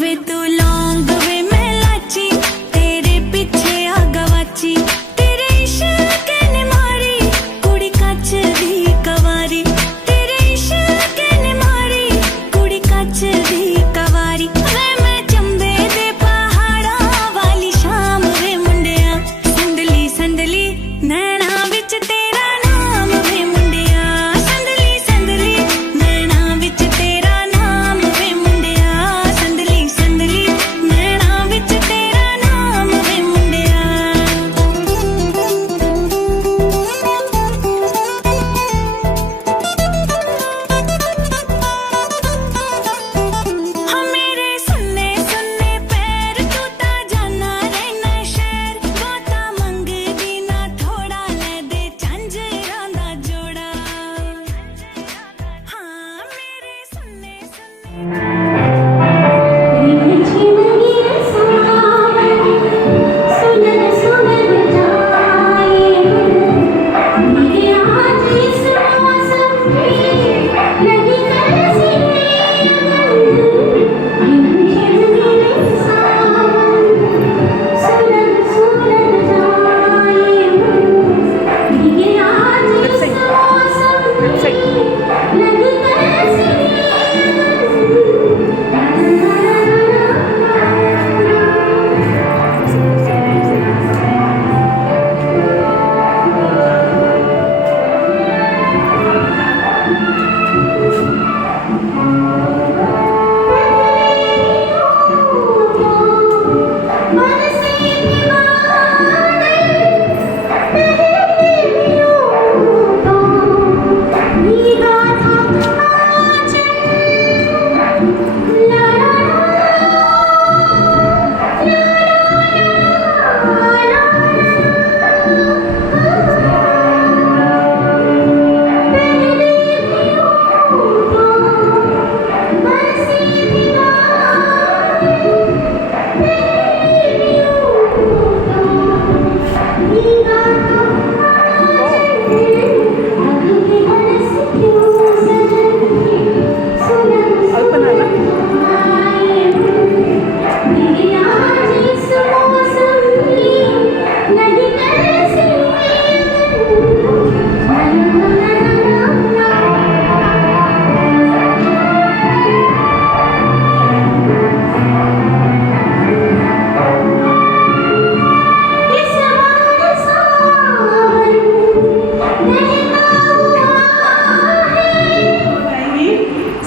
वे तू लौंग वे मैं लाची, तेरे पीछे आ गवाची, तेरे इश्क ने मारी कुड़ी कच दी कवारी, तेरे इश्क ने मारी कुड़ी कच दी कवारी। वे मैं चंबे दे पहाड़ा वाली शाम वे मुंडिया, संदली संदली नैना विच तेरा नाम वे मुंडिया, संदली संदली नैना विच तेरा नाम वे मुंडिया, संदली संदली नैना विच तेरा नाम वे मुंडिया। हाँ मेरे सुन्ने सुन्ने पैर तू ता जाना रहना शहर, बहुता मंगदी ना थोड़ा ले दे झांजरां दा जोड़ा। हाँ मेरे सुन्ने सुन्ने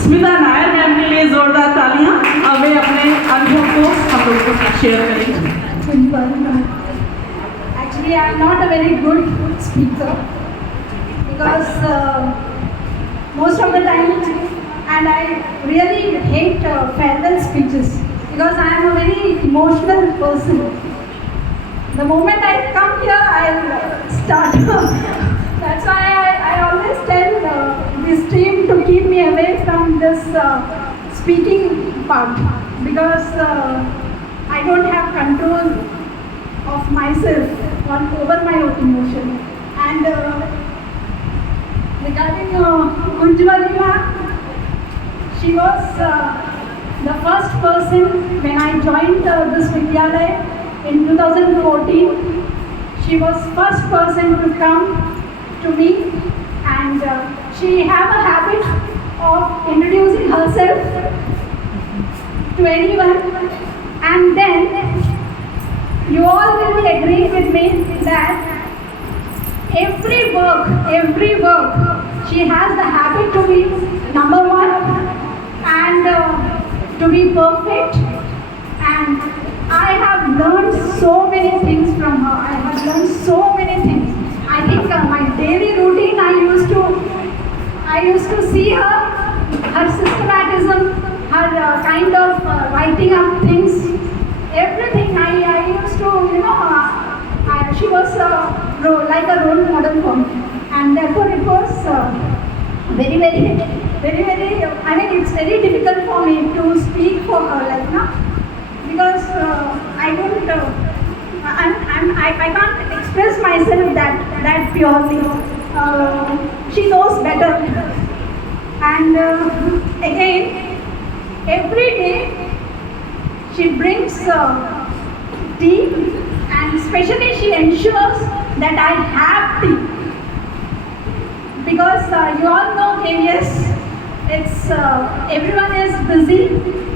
स्मिता नायर मैम के लिए जोरदार तालियां। अब वे अपने अनुभव को हम लोगों के साथ शेयर करेंगे। Actually, I am not a very good speaker because most of the time, and I really hate farewell speeches because I am a very emotional person. The moment I come here, I'll start. That's why I always tell this team to keep me away from this speaking part because I don't have control of myself over my emotion. And regarding Kunjwali ma'am, she was the first person when I joined this Vidyalaya in 2014. She was first person to come to me, and she have a habit of introducing herself to anyone, and then you all will agree with me that every work she has the habit to be number one and to be perfect. And I have learned so many things from her. I have learned so many things. I think my daily routine, I used to see her systematism, her kind of writing up things, everything. I used to, she was like a role model for me, and therefore it was very, I mean, it's very difficult for me to speak for her, like, no? Because I don't, I can't express myself that purely. She knows better. And again, every day She brings tea, and especially she ensures that I have tea. Because you all know KVS, it's everyone is busy,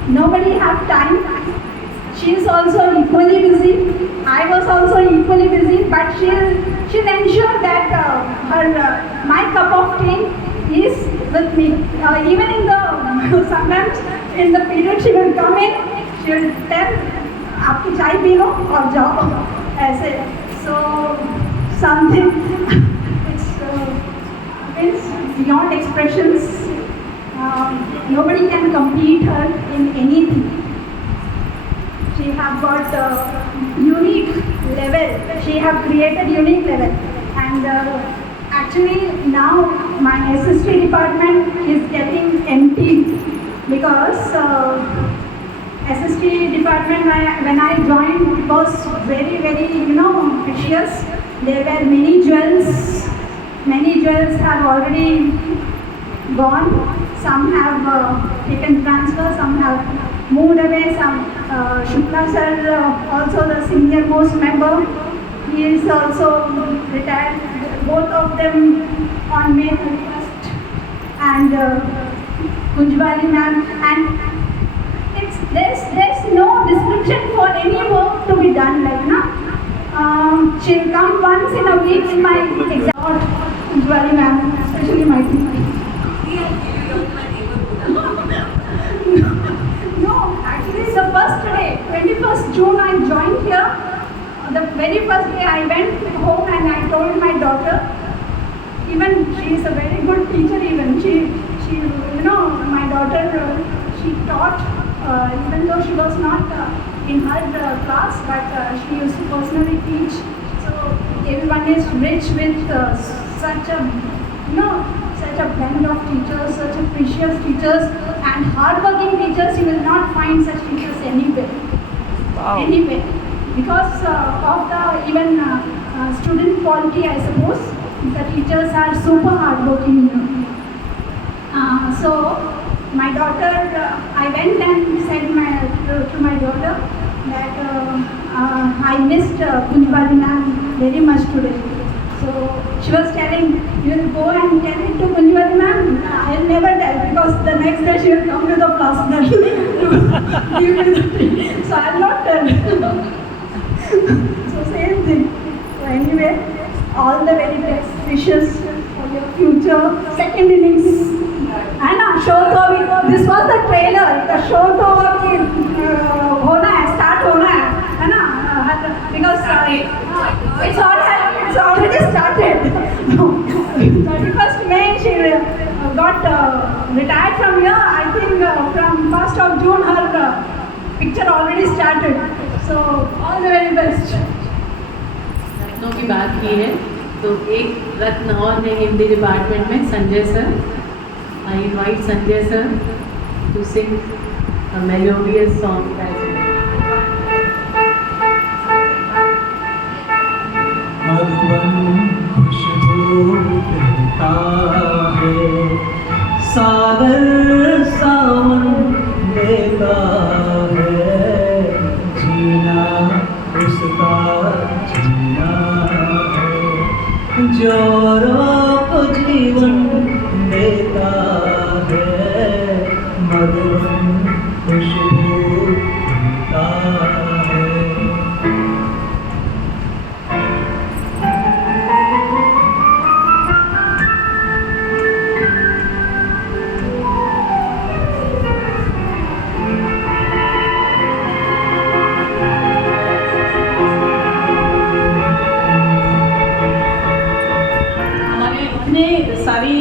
nobody have time. She is also equally busy. I was also equally busy, but she'll ensure that my cup of tea is with me. Even in the sometimes in the period she will come in, she will tell, "आपकी चाय P low और जाओ," ऐसे. So something it's beyond expressions. Nobody can compete her in anything. She have got unique level. She have created unique level, and actually now my SST department is getting empty because SST department when I joined was very precious. There were many jewels. Many jewels have already gone. Some have taken transfer. Some have moved away. Some Shukla sir, also the senior most member, he is also retired. Both of them on May 31st, and Kunjwali ma'am, and there's no description for any work to be done like na. She'll come once in a week in my exam. Kunjwali ma'am, especially my teacher. No, actually it's the first day, 21st June I joined here. The very first day I went home and I told my daughter, even she is a very good teacher, even she my daughter, she taught, even though she was not in her class, but she used to personally teach. So everyone is rich with such a blend of teachers, such a precious teachers, and hardworking teachers. You will not find such teachers anywhere. Wow. Anywhere. Because of the even student quality, I suppose, the teachers are super hardworking. So my daughter, I went and said to my daughter that I missed Kunjwali ma'am very much today. So she was telling, "You will go and tell it to Kunjwali ma'am." I will never tell, because the next day she will come to the plaster to give me the tea. So I will not tell. So same thing. So anyway, all the very best wishes for your future second innings. And show to अभी, this was the trailer. The show to अभी होना है, start होना है ना? Because it's already started. 31st May she got retired from here. I think from 1st of June her picture already started. So all the very best. रत्नों की बात की है तो एक रत्न और है हिंदी डिपार्टमेंट में, Sanjay sir. I invite Sanjay sir to sing a melodious song. Khushboo कहता है, सागर सावन देता है, जीना उसका जीना है, जो रोक जीवन देता है, मधुरम खुशबू कहता है. सारी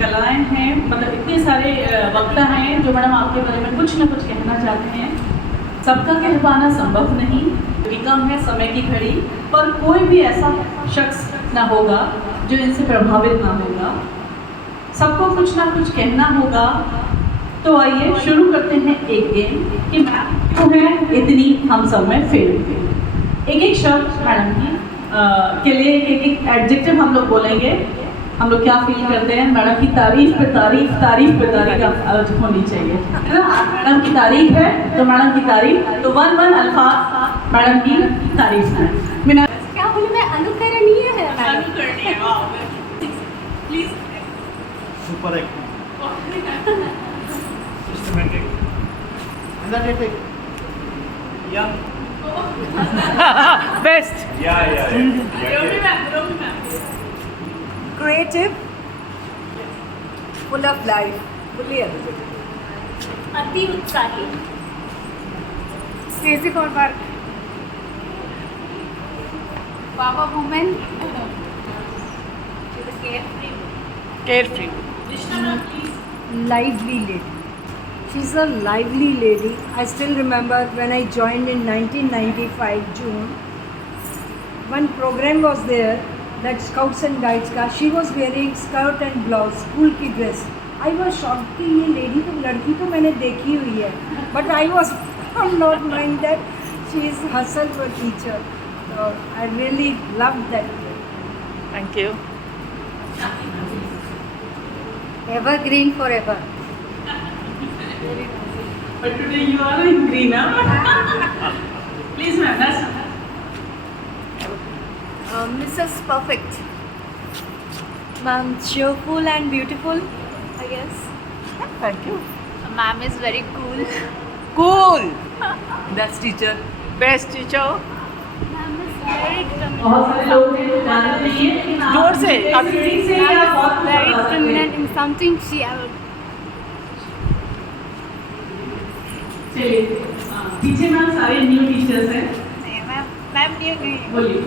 कलाएं हैं, मतलब इतने सारे वक्ता हैं जो मैडम आपके बारे में कुछ ना कुछ कहना चाहते हैं. सबका कह पाना संभव नहीं, क्योंकि कम है समय की घड़ी, पर कोई भी ऐसा शख्स ना होगा जो इनसे प्रभावित ना होगा. सबको कुछ ना कुछ कहना होगा. तो आइए शुरू करते हैं एक गेम कि मैम क्यों है इतनी हम सब में फेल. एक एक शब्द मैडम की के लिए एक एक एडजेक्टिव हम लोग बोलेंगे. हम लोग क्या फील करते हैं। मैडम की तारीफ पे तारीफ, तारीफ पे तारीफ आज होनी चाहिए, है ना। मैडम की तारीफ है तो मैडम की तारीफ, तो वन अल्फाज मैडम की तारीफ है। मीना क्या बोलूं मैं, अनुकरणीय है मैडम। अनुकरणीय, wow, please. Super acting, systematic, energetic, या best, Romi ma'am creative, full of life, fully energetic. अति उत्साही, Crazy for work. Power woman. She's a carefree. lively lady. She's a lively lady. I still remember when I joined in 1995 June. One program was there, that Scouts and Guides का. She was wearing skirt and blouse, school की dress. I was shocked कि ये lady तो लड़की तो मैंने देखी हुई है, but I was not knowing that she is herself a teacher. So I really loved that. Thank you. Evergreen forever. But today you are in green, huh? Please, ma'am. That's Mrs. Perfect. Ma'am, cheerful and beautiful, I guess. Thank you. Ma'am is very cool. Cool. Best teacher. Best teacher. Ma'am is very बहुत सारे लोग जानते नहीं है कि नाम जोर से, किसी चीज़ से या बहुत कुछ very बता सकते हैं। prominent in something she ever. चलिए, पीछे मैम सारे न्यू टीचर्स हैं, Ma'am, you agree? बोलिए।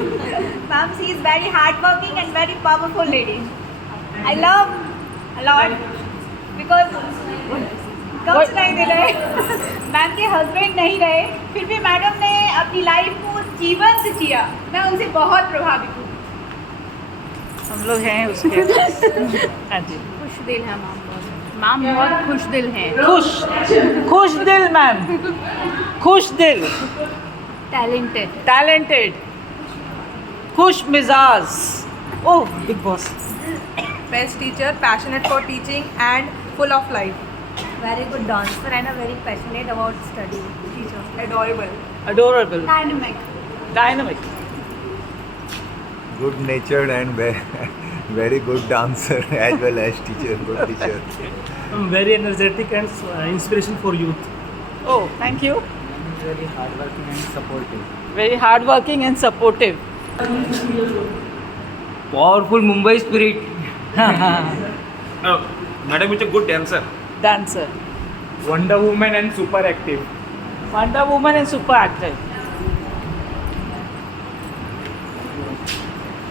Ma'am, she is very hardworking and very powerful lady. I love a lot because कब्ज नहीं दे रहे मैम के हस्बैंड नहीं रहे, फिर भी मैडम ने अपनी लाइफ को जीवन से जिया। मैं उनसे बहुत प्रभावित हूँ। हम लोग हैं उसके। हाँ जी। खुश दिल है मैम बहुत खुश दिल है। खुश दिल मैम, खुश दिल, टैलेंटेड, खुश मिजाज। Oh big boss. Best teacher, passionate for teaching and full of life. very good dancer and a very passionate about study teacher. Adorable. Dynamic. Good natured and very good dancer as well as teacher, good teacher. very energetic and inspiration for youth. Oh, thank you. Very hardworking and supportive. Very hardworking and supportive. Powerful Mumbai spirit. Madam is a good dancer. Dancer. Wonder Woman and super active. Wonder Woman and super active.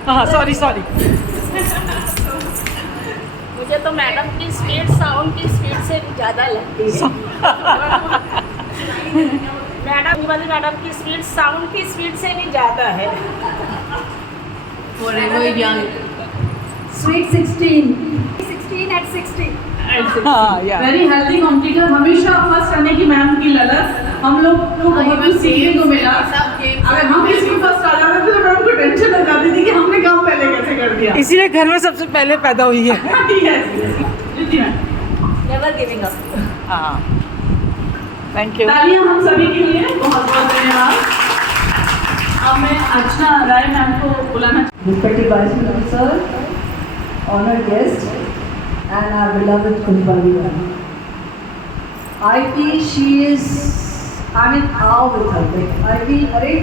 हाँ sorry. मुझे तो मैडम की speed sound की स्पीड से भी ज़्यादा लगती है। मैडम की स्पीड साउंड की स्पीड से भी ज़्यादा है। Forever young. Sweet 16. 16 at 60. हाँ yeah. वेरी हेल्दी कॉम्पिटिटर, हमेशा फर्स्ट आने की मैम की ललक हम लोग को बहुत कुछ सीखने को मिला। अगर हम इसमें फर्स्ट आ जाते थे तो मैडम को टेंशन हो जाती थी कि हमने काम पहले कैसे कर दिया। इसीलिए घर में सबसे पहले पैदा हुई है। Never giving up. हाँ थैंक यू। तालियां हम सभी के लिए, बहुत बहुत धन्यवाद। अब मैं अर्चना राय मैम को बुलाना Respected Vice Principal Sir, honored guests, and our beloved Kunjwali ma'am. I feel she is, I'm in awe with her. Like, I feel, अरे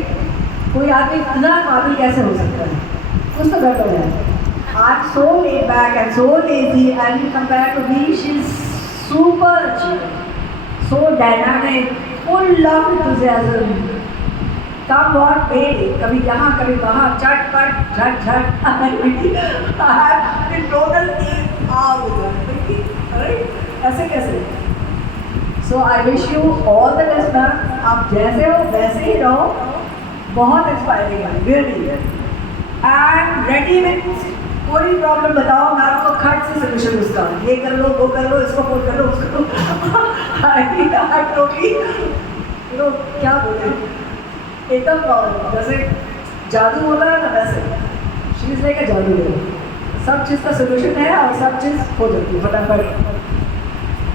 कोई आदमी इतना काबिल कैसे हो सकता है? कुछ तो गड़बड़ है। I'm so laid back and so lazy, and compared to me, she's super achieving, so dynamic, full of enthusiasm. Come what may, कभी यहाँ कभी वहाँ, चटपट झट I have been total in awe with her. अरे ऐसे कैसे? So I wish you all the best ma'am. आप जैसे हो वैसे ही रहो. बहुत inspiring है, really. And ready with कोई प्रॉब्लम बताओ, मैं आपको खट से सोल्यूशन उसका, ये कर लो, वो कर लो, इसको फोन कर लो, उसको I totally, you know, क्या बोले, एकदम जैसे जादू बोला है ना वैसे, शी इज लाइक अ जादूगर, सब चीज़ का सोल्यूशन है और सब चीज़ हो जाती है फटाफट।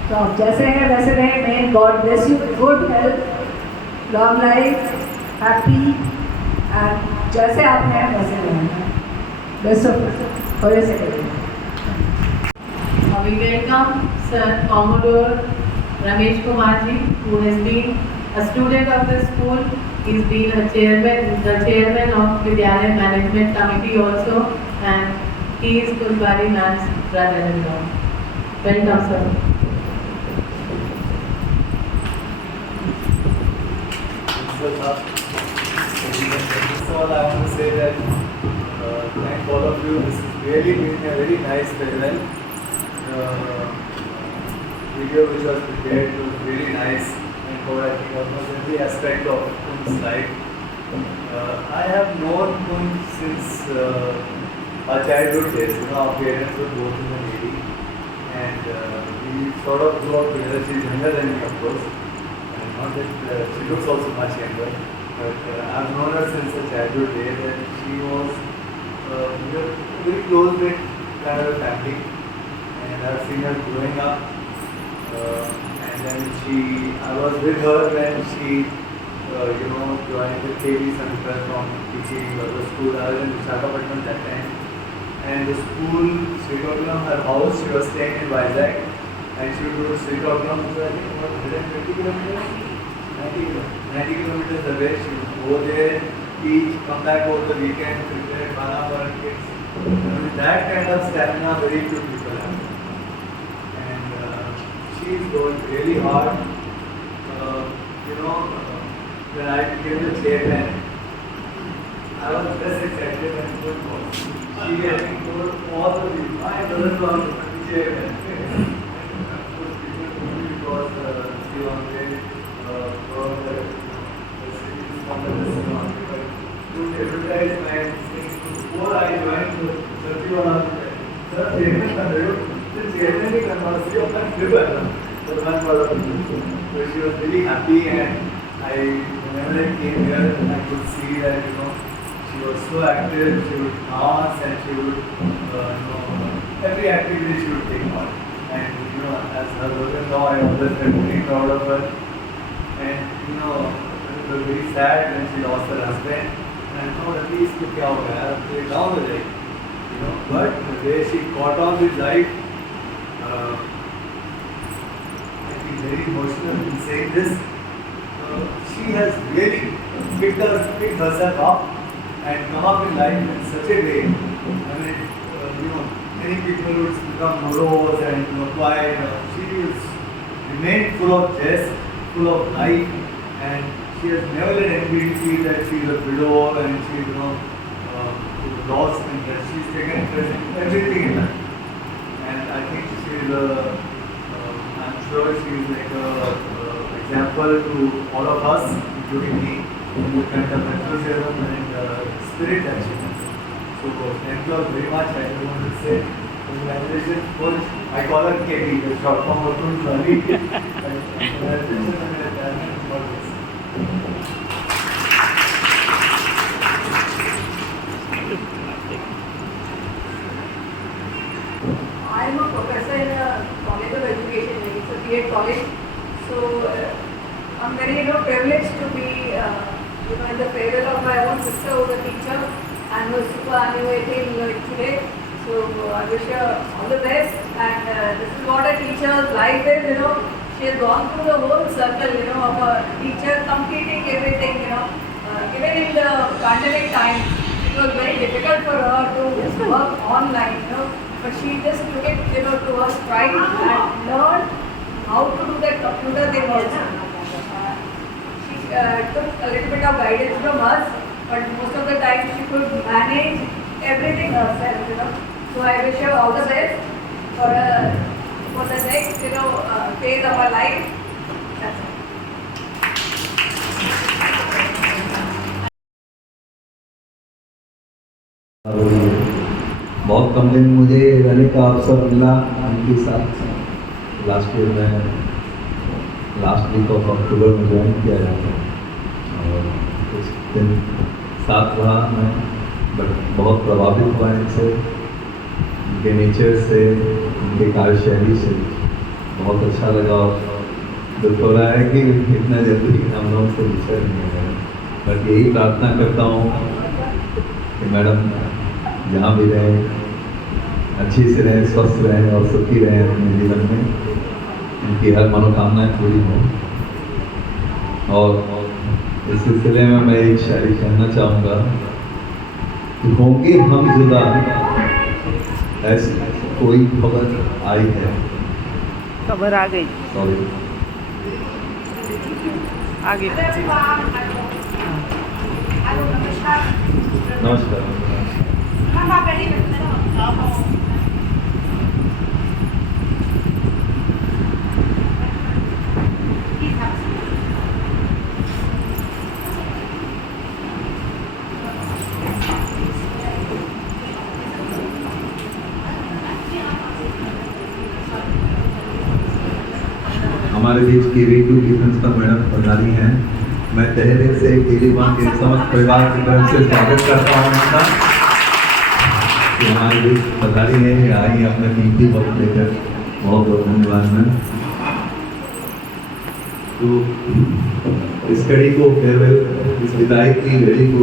तो आप जैसे हैं वैसे रहें। May God bless you, good health, long life, happy and जैसे आप हैं वैसे रहें। Best of for your second. We welcome Sir Commodore Ramesh Kumar ji, who has been a student of the school. He's been the chairman of Vidyalaya Management Committee also, and he is Kulbari Man's brother-in-law. Welcome, sir. First of all, I want to say that thank all of you. This has really been a very nice farewell. Video which was prepared was really nice and for I think almost every aspect of Kun's life. I have known Kun since our childhood days. You know, our parents were both in the Navy, and we sort of grew up together. She's younger than me, of course, and not that she looks also much younger. But I've known her since her childhood days, and she was we were very close with kind of a family. And I've seen her growing up, and then I was with her when she, joined the KB Center from teaching or the school. I was in Visakhapatnam that time, and the school, Srikakulam, her house, she was staying in Vizag, and she would go to Srikakulam, so I think about 120 kilometers, 90 kilometers away. She would go there, teach, come back over the weekend, prepare khana for her kids. With that kind of stamina, very few people have. She's going really hard. When I became the chairman, I was just excited and good for she had told all the people, my brother was the chairman. Those people told me because she was very from the cities from the restaurant. To advertise my things before I joined the 31 sir, chairman का the chairman की controversy of my river. So she was really happy, and whenever I came here, I could see that she was so active. She would dance, and she would every activity she would take part. And as her brother-in-law, I always felt very proud of her. And it was very sad when she lost her husband. And I thought, at least to kya ho gaya, they down with it. But the way she caught on with life, I feel very emotional in saying this. She has really picked herself up and come up in life in such a way. I mean, many people would become morose and quiet. She has remained full of zest, full of life, and she has never let anybody feel that she is a widow and she is lost, and that she is taken interest in everything in life. And I think she is I'm sure she is like an example to all of us, including me, in the kind of enthusiasm and spirit that she has. So thank you all very much. I just want to say congratulations, coach. I call her KB, the short form of Kunjwali. Congratulations on your retirement for this. I am a professor in a college of education, it's a B.Ed college. So I'm very privileged to be in the farewell of my own sister who is a teacher and who is superannuating today. So I wish her all the best, and this is what a teacher's life is. She has gone through the whole circle of a teacher completing everything. Even in the pandemic time, it was very difficult for her to work online. But she just took it, to her stride and learned how to do that computer thing also. She took a little bit of guidance from us, but most of the time she could manage everything herself. So I wish her all the best for the next, phase of her life. That's it. बहुत कम दिन मुझे रहने का अवसर मिला उनके साथ। Last year में लास्ट वीक ऑफ अक्टूबर में ज्वाइन किया जाता और उस दिन साथ रहा मैं, बट बहुत प्रभावित हुआ इनसे। उनके नेचर से, उनके कार्यशैली से बहुत अच्छा लगा। दुख हो रहा है कि इतना जल्दी हम लोग से विषय नहीं है, बट यही प्रार्थना करता हूँ कि मैडम जहाँ भी रहें अच्छी से रहें, स्वस्थ रहें और सुखी रहें अपने जीवन में, उनकी हर मनोकामनाएं पूरी हों। और इस सिलसिले में मैं एक शायरी कहना चाहूँगा कि होंगे हम जुदा ऐसी कोई खबर आई है। खबर आ गई, सॉरी आगे। नमस्कार। हमारे बीच की रेडियो की प्रिंसिपल मैडम पधारी हैं। मैं तहे से केलीवान के समस्त परिवार की तरफ से स्वागत करता हूँ उनका कि हमारे बीच पधारी है, आई अपना कीमती वक्त लेकर। बहुत बहुत धन्यवाद मैम। तो इस कड़ी को फेयरवेल, इस विदाई की घड़ी को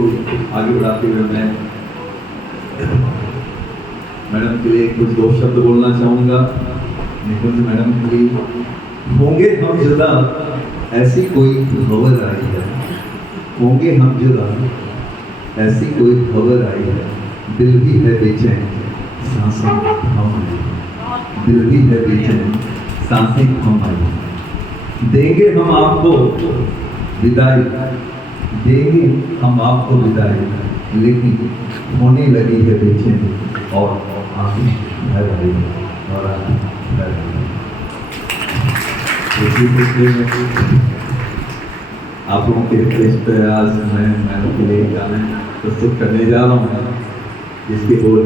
आगे बढ़ाते हुए मैं मैडम के लिए कुछ दो शब्द बोलना चाहूँगा। निकुंज मैडम की होंगे हम जुदा ऐसी कोई खबर आई है, होंगे हम जुदा ऐसी कोई खबर आई है, दिल भी है बेचैन सांसें थम आई, दिल भी है बेचैन सांसें थम आई। देंगे हम आपको विदाई, देंगे हम आपको विदाई, लेकिन होने लगी है बेचैन और आंखें भर आई और आंखें भर आई। इसी पिछले में आप लोगों के रिक्वेस्ट पर आज मैं मैडम के लिए गाना प्रस्तुत करने जा रहा हूँ, जिसके बोल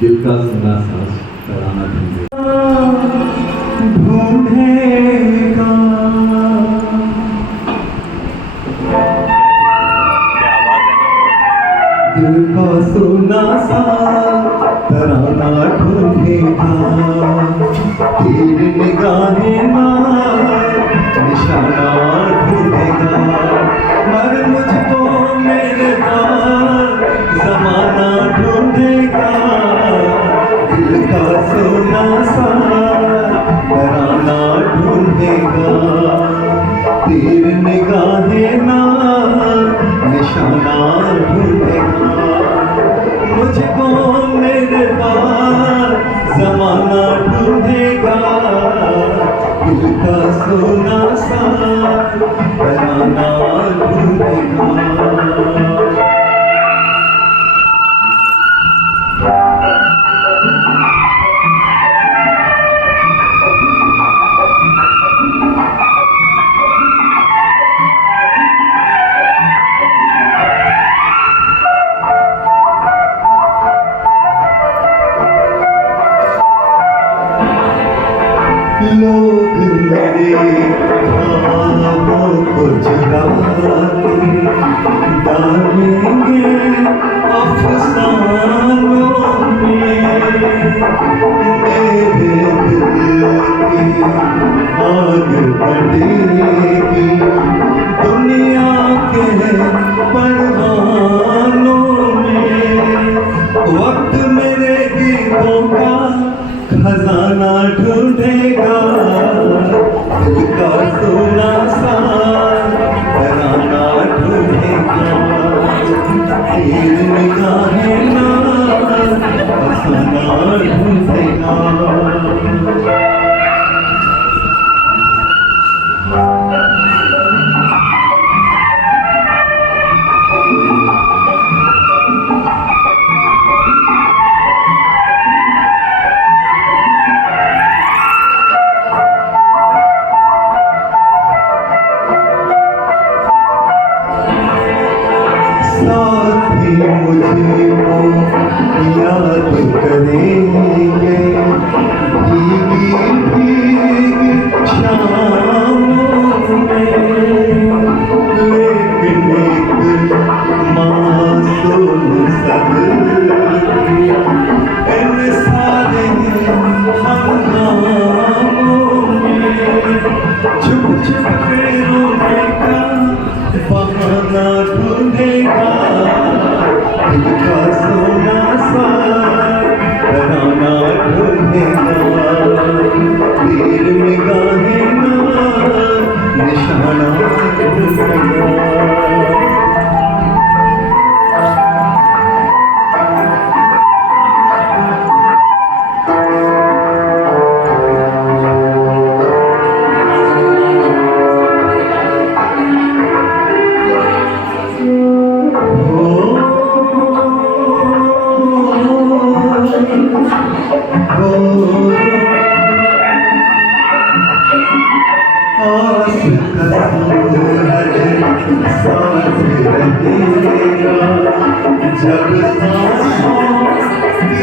दिल का सुना सांस कराना ढूंढेगा। दिल का सुना सांस कराना ढूंढेगा, तेरी निगाहें निशाना ढूंढेगा, मर मुझको मेरे पास ज़माना ढूंढेगा। दिल का सोना सा तराना ढूंढेगा, तेरी निगाहें निशाना ढूंढेगा, मुझको मेरे पास ज़माना ढूंढेगा। दिल का सोना सा तराना ढूंढेगा। लोग मेरे ख्वाबों को चुरा के डालेंगे अफसानों में, मेरे दिल की आग बढ़ेगी दुनिया के परवानों में। वक्त मेरे गीतों का खजाना ढूंढेगा, दिल का सोना सा तराना ढूंढेगा, तेरी निगाहें अफसाना ढूंढेगा। साथी मुझे वो याद करेंगे, भीगी भीगी शामों में, लेकिन एक मासूम सा दिल इन जब सांसों की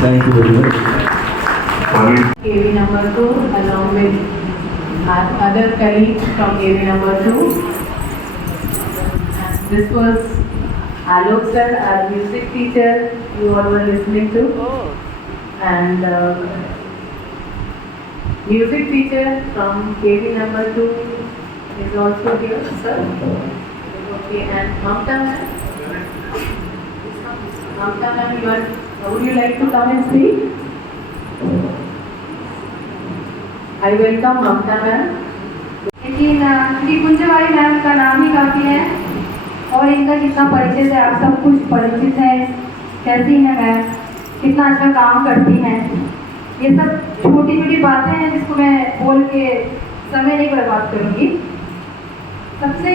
Thank you very much. KV number 2 along with our other colleagues from KV number 2. This was Alok sir, our music teacher, you all were listening to. And music teacher from KV number 2 is also here, sir. Okay, and Mamta ma'am. Mamta ma'am, would you like to come and speak? I welcome Mamta ma'am. लेकिन श्री कुंजवारी मैम का नाम ही काफ़ी है और इनका कितना परिचित है, आप सब कुछ परिचित है। कैसी हैं मैम, कितना अच्छा काम करती हैं। ये सब छोटी छोटी बातें हैं जिसको मैं बोल के समय नहीं बर्बाद करूँगी। सबसे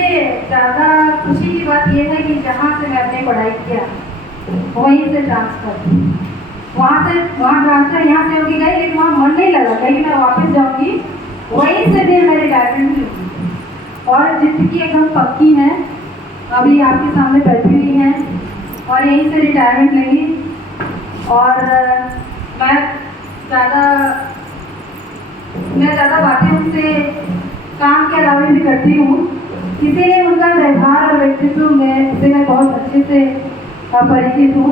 ज़्यादा खुशी की बात यह है कि जहाँ से मैं अपनी पढ़ाई किया वहीं से ट्रांसफ़र, वहाँ ट्रांसफ़र यहाँ से होगी गई, लेकिन वहाँ मन नहीं लगा, कहीं मैं वापस जाऊँगी, वहीं से फिर मैं रिटायरमेंट लूँगी। और जिंदगी एकदम पक्की है, अभी आपके सामने बैठी हुई हैं और यहीं से रिटायरमेंट लेंगी। और मैं ज़्यादा बातें उनसे काम के अलावा भी करती हूँ, इसीलिए उनका व्यवहार और व्यक्तित्व में से मैं बहुत अच्छे से परिचित हूँ।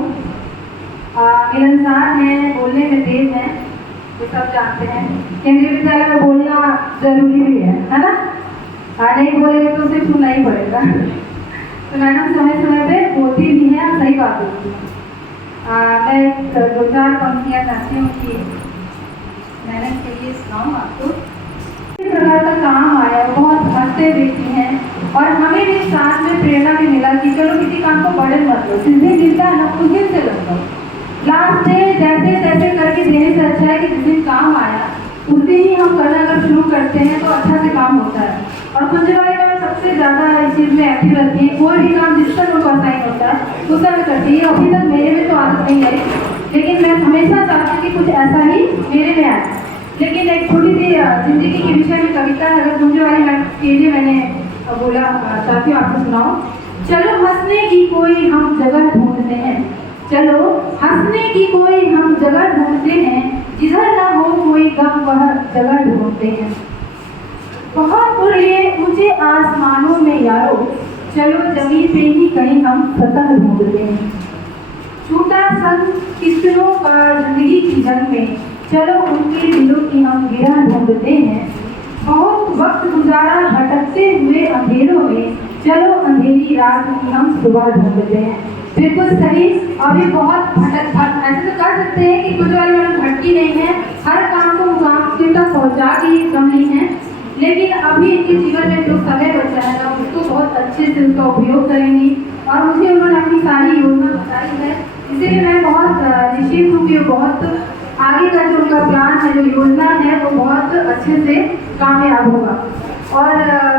मिलनसार हैं, बोलने में तेज हैं, तो सब जानते हैं। केंद्रीय विद्यालय में बोलना जरूरी भी है ना? नहीं बोलेंगे तो सिर्फ सुनना ही पड़ेगा। तो मैडम समय समय पे बोलती भी हैं, सही बात होती है। मैं 2-4 पंक्तियाँ चाहती हूँ कि मैंने चाहिए सुनाऊँ आपको। इस प्रकार का काम आया, बहुत हंसते व्यक्ति हैं और हमें भी साथ में प्रेरणा भी मिला कि चलो किसी काम को बर्डन मत लो, जिस दिन मिलता है ना उस दिन से लगता है। लास्ट डे जैसे तैसे करके देने से अच्छा है कि जिस दिन काम आया उस दिन ही हम करना अगर शुरू करते हैं तो अच्छा से काम होता है। और कुंजवारी मैम सबसे ज़्यादा इस चीज़ में एक्टिव रहती है, कोई भी काम जिस पर उनको असाइन होता है उस समय करती है। अभी तक मेरे में तो आदत नहीं है, लेकिन मैं हमेशा चाहती हूँ कि कुछ ऐसा ही मेरे में आए। लेकिन एक छोटी सी जिंदगी के विषय में कविता है, अगर कुंजवारी मैम के लिए मैंने बोला चाहती हूँ आपको सुनाऊँ। चलो हंसने की कोई हम जगह ढूंढते हैं, चलो हंसने की कोई हम जगह ढूंढते हैं, जिधर ना हो कोई गम वह जगह ढूंढते हैं। बहुत उड़े ऊंचे आसमानों में यारो, चलो जमीन पे ही कहीं हम सतह ढूंढते हैं। छूटा संग किस्मों का जिंदगी की जंग में, चलो उनके दिलों की हम गिरह ढूंढते हैं। बहुत वक्त गुजारा भटकते हुए अंधेरों में, चलो अंधेरी रात की हम सुबह ढूंढते हैं। बिल्कुल सही। अभी बहुत ऐसे तो कर सकते हैं कि कुछ वाली मैडम भटकी नहीं है, हर काम को मुकाम तक पहुँचा के कम नहीं है, लेकिन अभी इनके जीवन में जो समय बचा है ना उसको बहुत अच्छे से उसका उपयोग करेंगी। और मुझे उन्होंने अपनी सारी योजना बताई है, इसीलिए मैं बहुत निश्चित हूँ कि बहुत आगे का जो उनका प्लान है, जो योजना है वो बहुत अच्छे से कामयाब होगा। और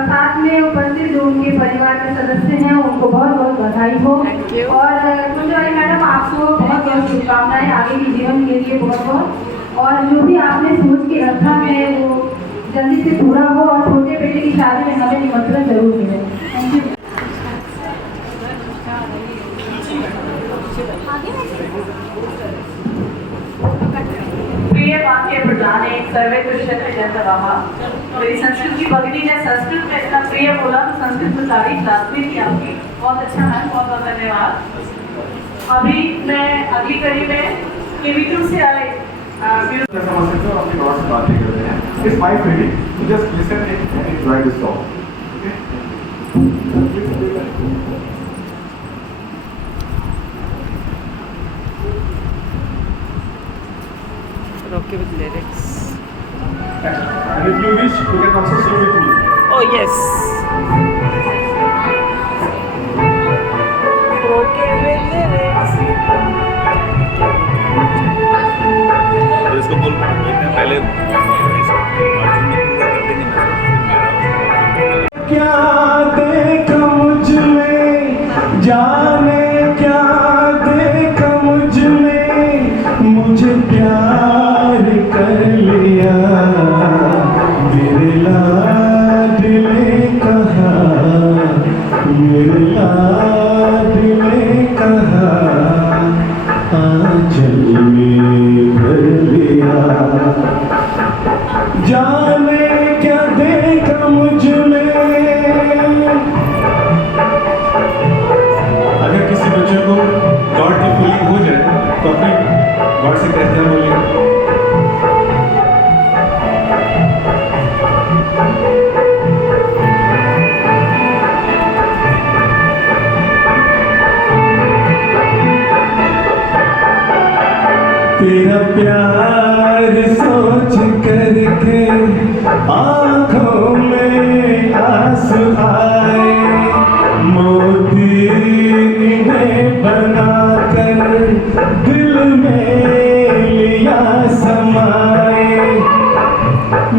साथ में उपस्थित जो उनके परिवार के सदस्य हैं उनको बहुत बहुत बधाई हो। और कुंजवारी मैडम आपको बहुत बहुत शुभकामनाएं आगे के जीवन के लिए बहुत बहुत। और जो भी आपने सोच के रखा है वो जल्दी से पूरा हो और छोटे बेटे की शादी में हमें निमंत्रण जरूर मिले। Thank you. प्रिय वाक्य प्रधान एक सर्वे दुष्यते जनतवाहा। मेरी संस्कृत की भगिनी ने संस्कृत में इतना प्रिय बोला तो संस्कृत में तारीफ लाजमी थी आपकी। बहुत अच्छा मैम, बहुत बहुत धन्यवाद। अभी मैं अगली कड़ी में केवी2 से आए अपनी बात से बातें करते हैं। It's my feeling. You just listen and enjoy the song. Okay with lyrics. And if you wish, you can also sing with me. Oh yes. और इसको बोलते हैं पहले अर्जुन में पूरा कर देंगे ना क्या देखा मुझ में जाने क्या देखा मुझ में मुझे प्यार कर लिया मेरे लाड ने कहा मेरे लाड ने कहा आंचल में भर लिया जाने क्या देखा मुझ में। अगर किसी बच्चे को गॉड की फीलिंग हो जाए तो अपने गॉड से कैसे बोलिए। तेरा प्यार सोच करके आँखों में आंसू आए मोती इन्हें बनाकर दिल में लिया समाए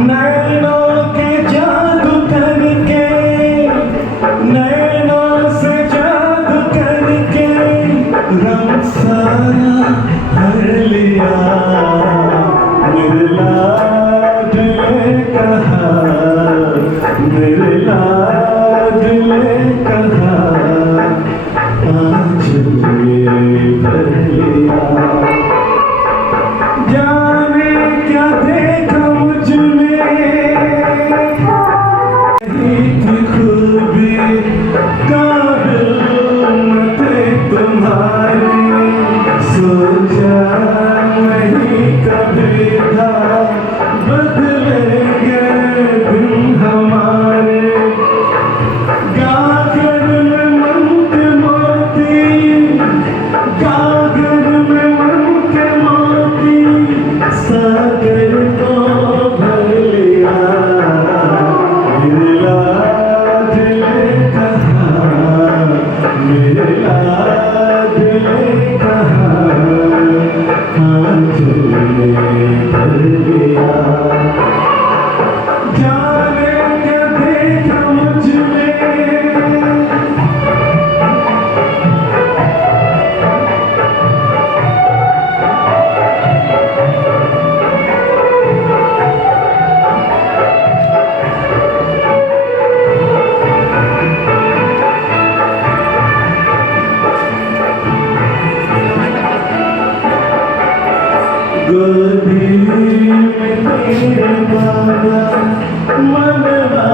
नैनों के जादू करके नैनों से जादू करके रंग सारा भर लिया मेरे लाड ने कहा मेरे लाड ने कहा आंचल में भर लिया जाने क्या देखा मुझ में थी खूबी काबिल थे तुम्हारे सोचा नहीं कभी था बदलेंगे दिन हमारे गागर में मन के मोती गागर में मन के मोती सागर को भर लिया मेरे लाड ने कहा मेरे लाड ने कहा आंचल में भर लिया जाने क्या देखा मुझ में। गोदी में तेरे बाबा मनवा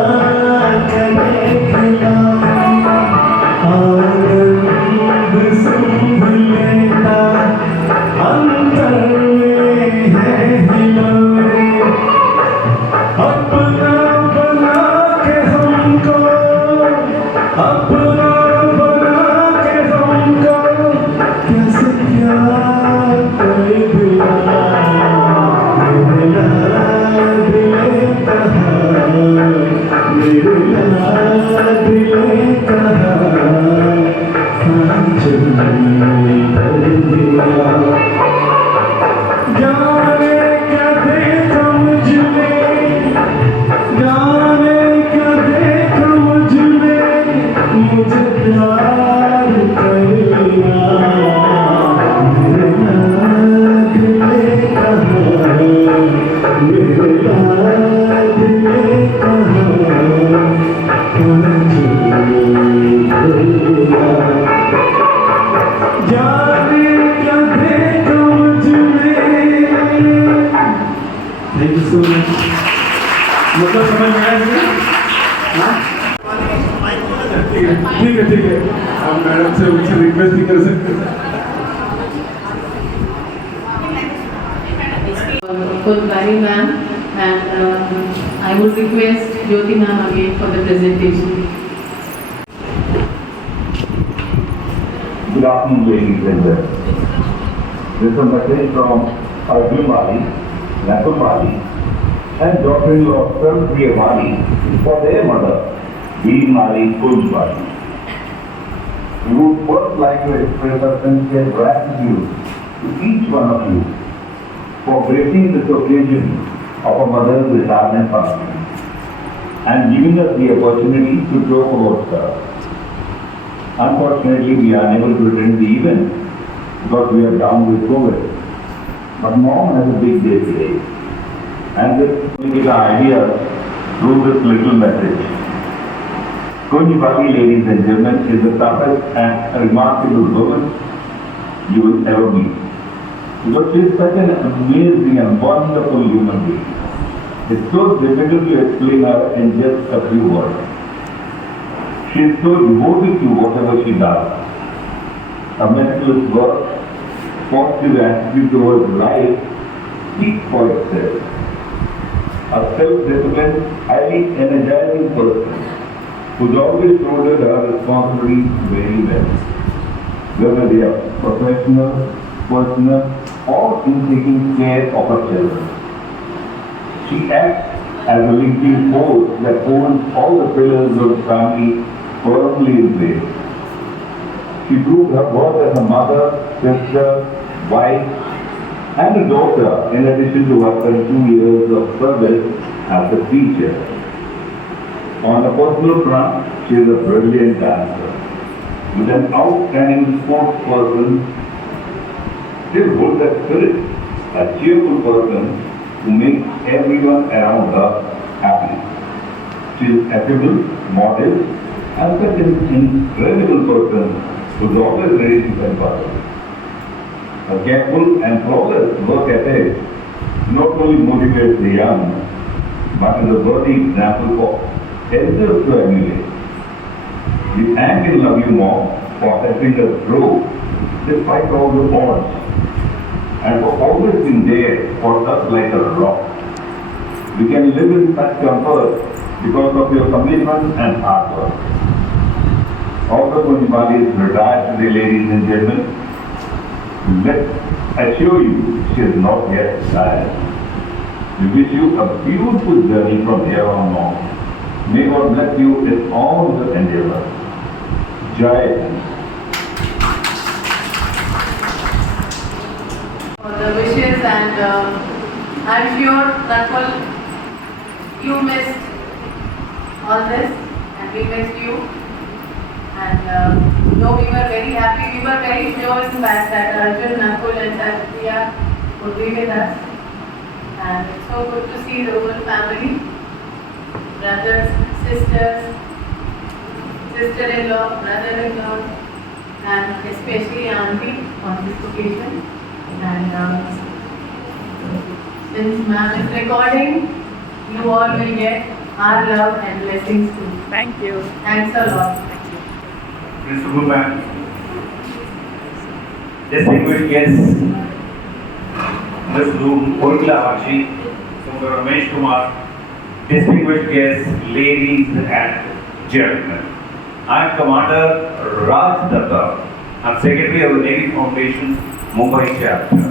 कने खिलाई आनंद सुंभ लेता अंतर में है हिलोरे अपना बना के हमको अपना बना के हमको कैसे क्या कर दिया मेरे लाड ने कहा मेरे लाड ने कहा आंचल में भर दिया जाने क्या देखा मुझ में जाने क्या देखा मुझ में मुझे प्यार कर लिया मेरे लाड ने कहा मेरे लाड ने कहा आंचल में भर लिया जाने क्या देखा मुझ में। Thank you so much. मतलब समझ में आया हाँ ठीक है आप मैडम से उनसे रिक्वेस्ट भी कर सकते हैं। Kulkarni ma'am, and I would request Jyoti ma'am again for the presentation. Good afternoon, ladies and gentlemen. This is a message from Arjun Bali, Nakul Bali, and daughter-in-law Sarvpriya Bali for their mother, Veermali Kunjbali. We would first like to express our sincere gratitude to each one of you for gracing this occasion of a mother's retirement function and giving us the opportunity to talk about her. Unfortunately, we are unable to attend the event because we are down with COVID. But Mom has a big day today, and this will give an idea through this little message. Kunjbali, ladies and gentlemen, is the toughest and remarkable woman you will ever meet. Because she is such an amazing and wonderful human being. It's so difficult to explain her in just a few words. She is so devoted to whatever she does. Her meticulous work, positive attitude towards life speaks for itself. A self-disciplined, highly energizing person who's always shouldered her responsibilities very well, whether they are professional, personal, or in taking care of her children. She acts as a linking force that holds all the pillars of the family firmly in place. She proved her worth as a mother, sister, wife, and a daughter, in addition to her 32 years of service as a teacher. On a personal front, she is a brilliant dancer. With an outstanding sports person, still holds that spirit, a cheerful person who makes everyone around her happy. She is affable, modest, and such an incredible person who is always ready to help others. Her careful and flawless work ethic not only motivates the young, but is a worthy example for elders to emulate. We thank and love you, Mom, for helping us grow despite all the odds, and for always being there for us like a rock. We can live in such comfort because of your commitment and hard work. Although Kunjbali is retired today, ladies and gentlemen, let's assure you she is not yet retired. We wish you a beautiful journey from here on Mom. May God bless you in all your endeavors. Jai Hind. For the wishes, and I'm sure that you missed all this, and we missed you. And no, we were very happy. We were very sure in fact that Arjun, Nakul, and Sarvpriya would be with us. And it's so good to see the whole family, brothers, sisters, sister-in-law, brother-in-law, and especially auntie on this occasion. And since ma'am is recording, you all will get our love and blessings too. Thank you. Thanks a lot. Principal Ma'am, distinguished guests, Ms. Urmila Bakshi, Dr. Ramesh Kumar, distinguished guests, ladies and gentlemen. I am Commander Raj Datta. I am Secretary of the Navy Foundation, Mumbai chapter.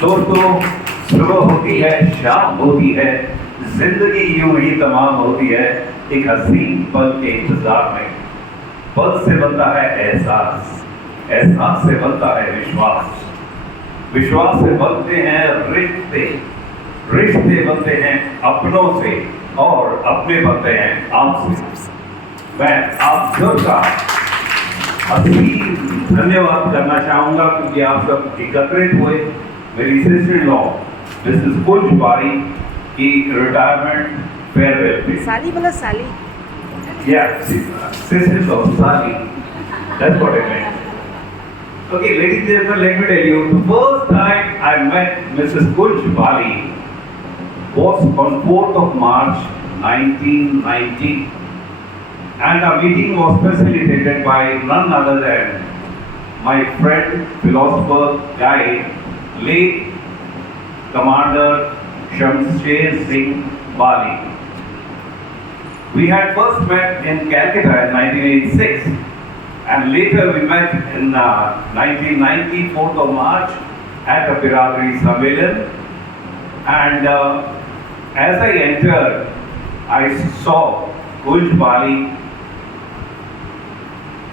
दोस्तों, सुबह होती है, शाम होती है, जिंदगी यूं ही तमाम होती है एक हसीन पल के इंतजार में। पल से बनता है एहसास, एहसास से बनता है विश्वास, विश्वास से बनते हैं रिश्ते, रिश्ते बनते हैं अपनों से, और अपने बनते हैं आपसे। मैं आप सबका असीम धन्यवाद करना चाहूँगा क्योंकि आप सब एकत्रित हुए मेरी सिस्टर इन लॉ मिसेस कुंजबाली की रिटायरमेंट फेयरवेल पे। साली बोला साली। Yeah, sisters of Sali. That's what I meant. Okay, ladies and gentlemen, let me tell you, the first time I met Mrs. Kunjbali was on 4th of March 1990, and our meeting was facilitated by none other than my friend, philosopher, guide, late Commander Shamsher Singh Bali. We had first met in Calcutta in 1986, and later we met in 1990, 4th of March, at the Biradari Sammelan, And as I entered, I saw Kunj Bali,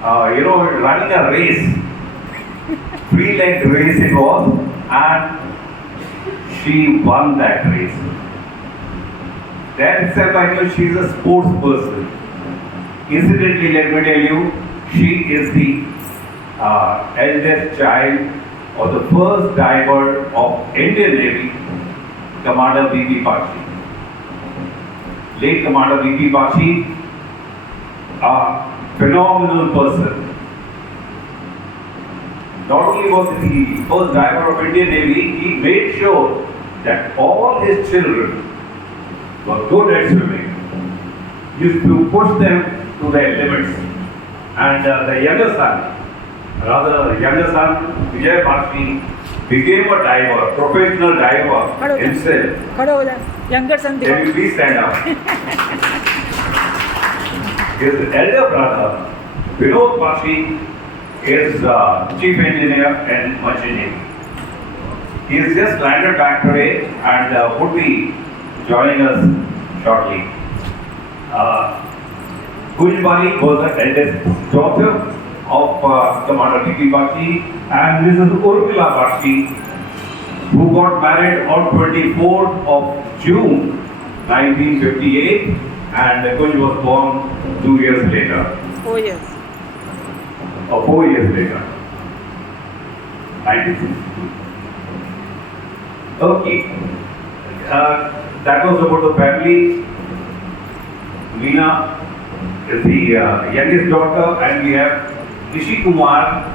running a race, three-legged race it was, and she won that race. That itself, I know she is a sports person. Incidentally, let me tell you, she is the eldest child of the first diver of Indian Navy, Commander V.P. Bakshi. Late Commander V.P. Bakshi, a phenomenal person. Not only was he the first diver of Indian Navy, he made sure that all his children were good at swimming. Used to push them to their limits. And the younger son, Vijay Bakshi, became a diver, professional diver himself. Younger son. Can you please stand up? His elder brother, Vinod Bakshi, is chief engineer in Merchant Navy. He has just landed back today and would be joining us shortly. Kunj Bali was the eldest daughter of Commander V.P. Bakshi, and Mrs. Urmila Bakshi, who got married on 24th of June 1958, and Kunj was born 2 years later. 4 years. 4 years later. 1962. Okay. That was about the family. Meena is the youngest daughter, and we have Rishi Kumar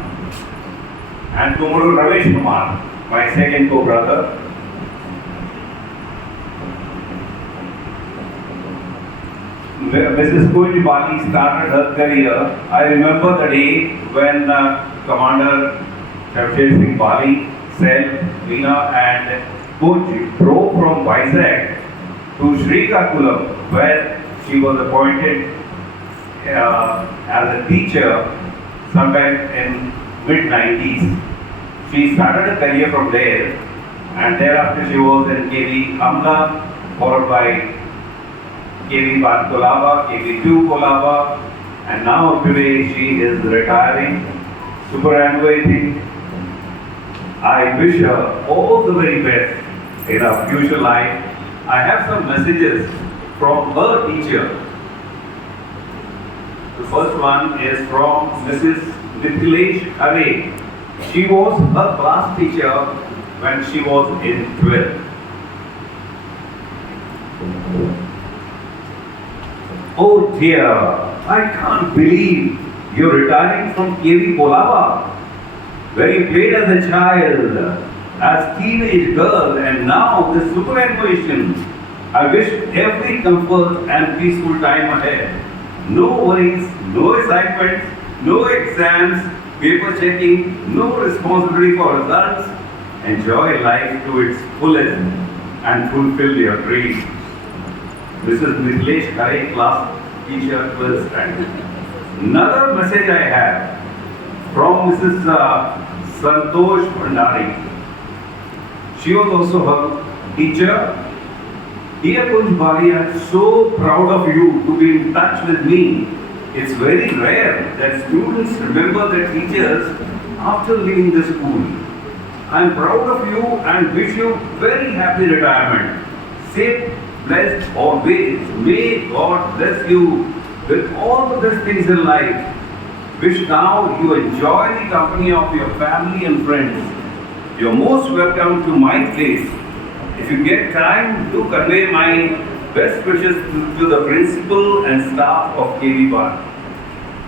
and tomorrow Ramesh Kumar, my second co-brother. Mrs. Kunj Bali started her career. I remember the day when Commander Shamsher Singh Bali, Sel, Meena and Kunj drove from Vizag to Srikakulam, where she was appointed as a teacher sometime in mid-90s. She started a career from there, and thereafter she was in KV Amla, followed by KV Bad Kolaba, KV2 Kolaba, and now today she is retiring, superannuating. I wish her all the very best in her future life. I have some messages from her teacher. The first one is from Mrs. Mithilesh Khare. She was her class teacher when she was in 12th. Oh dear, I can't believe you're retiring from KV Kolaba, where you played as a child, as teenage girl, and now the superannuation. I wish every comfort and peaceful time ahead. No worries, no assignments, no exams, paper checking, no responsibility for results. Enjoy life to its fullest and fulfill your dreams. Mrs. Mithilesh Khare, class teacher, 12th standard. Another message I have from Mrs. Santosh Bhandari. She was also her teacher. Dear Kunj Bali, I am so proud of you to be in touch with me. It's very rare that students remember their teachers after leaving the school. I am proud of you and wish you very happy retirement. Safe, blessed always. May God bless you with all the best things in life. Wish now you enjoy the company of your family and friends. You're most welcome to my place. If you get time, do convey my best wishes to the principal and staff of KV Bar.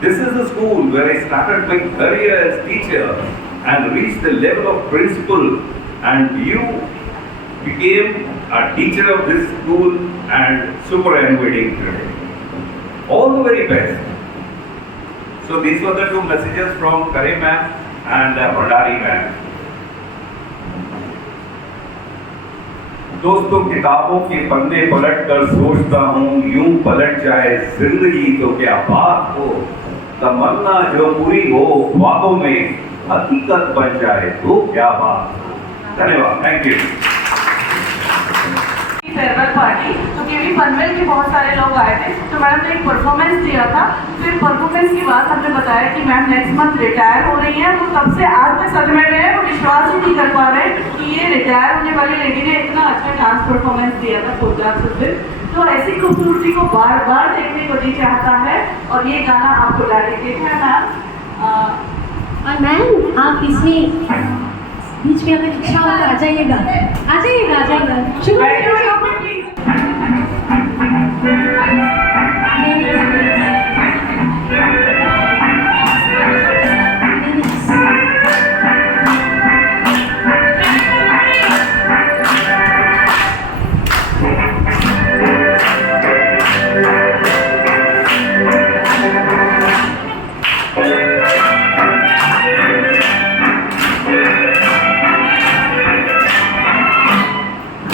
This is the school where I started my career as teacher and reached the level of principal, and you became a teacher of this school and superannuating today. All the very best. So these were the two messages from Khare ma'am and Bhandari ma'am. दोस्तों, किताबों के पन्ने पलट कर सोचता हूँ, यूं पलट जाए जिंदगी तो क्या बात हो, तमन्ना जो पूरी हो ख्वाबों में हकीकत बन जाए तो क्या बात हो। धन्यवाद, थैंक यू। फेयरवेल पार्टी तो केवी पनवेल के बहुत सारे लोग आए थे, तो मैडम ने एक परफॉर्मेंस दिया था। फिर परफॉर्मेंस के बाद हमने बताया कि मैम नेक्स्ट मंथ रिटायर हो रही हैं, तो तब से आज तक सच में रहे वो विश्वास ही नहीं कर पा रहे कि ये रिटायर होने वाली लेडी ने इतना अच्छा डांस परफॉर्मेंस दिया था फोटोग्राफ से। तो ऐसी खूबसूरती को बार बार देखने को जी चाहता है, और ये गाना आपको डेडिकेट है मैम। और मैम आप इसमें बीच में अगर इच्छा हो तो आ जाइएगा, आ जाइएगा, आ जाइएगा। शुक्रिया।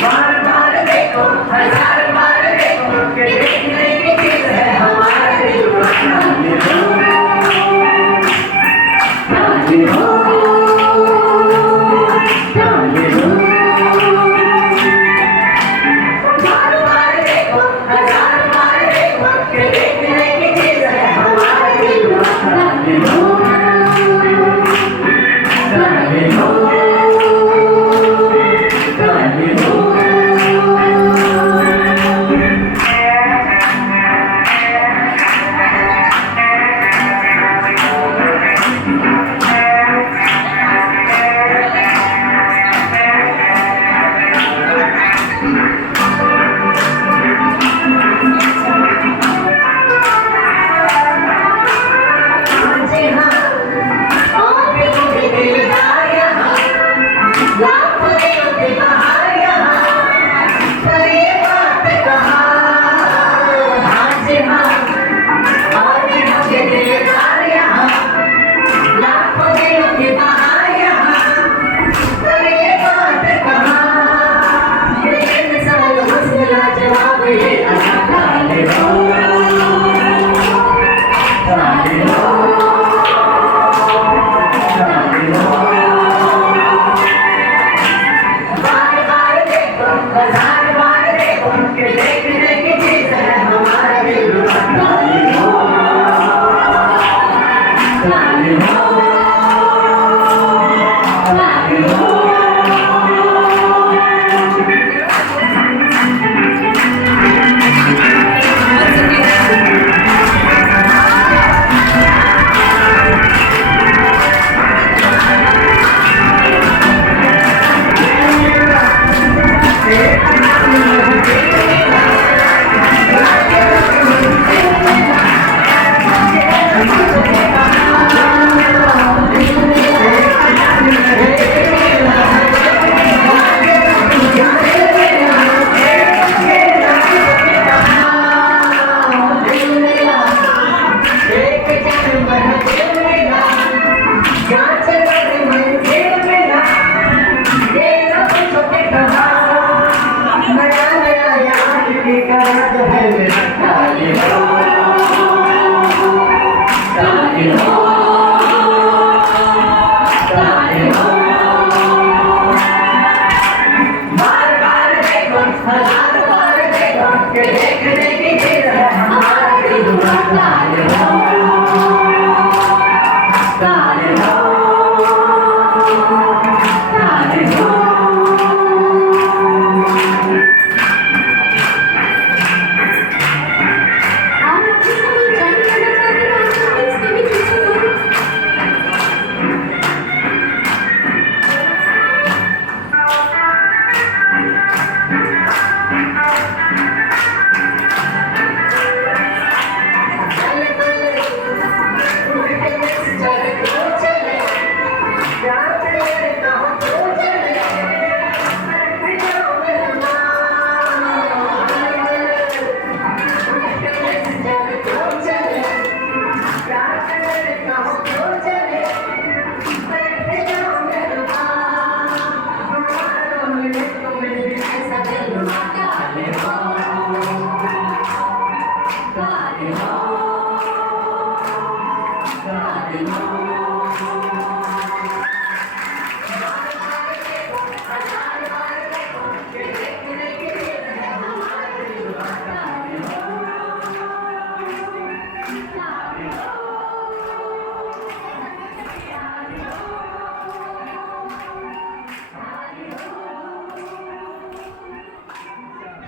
बार बार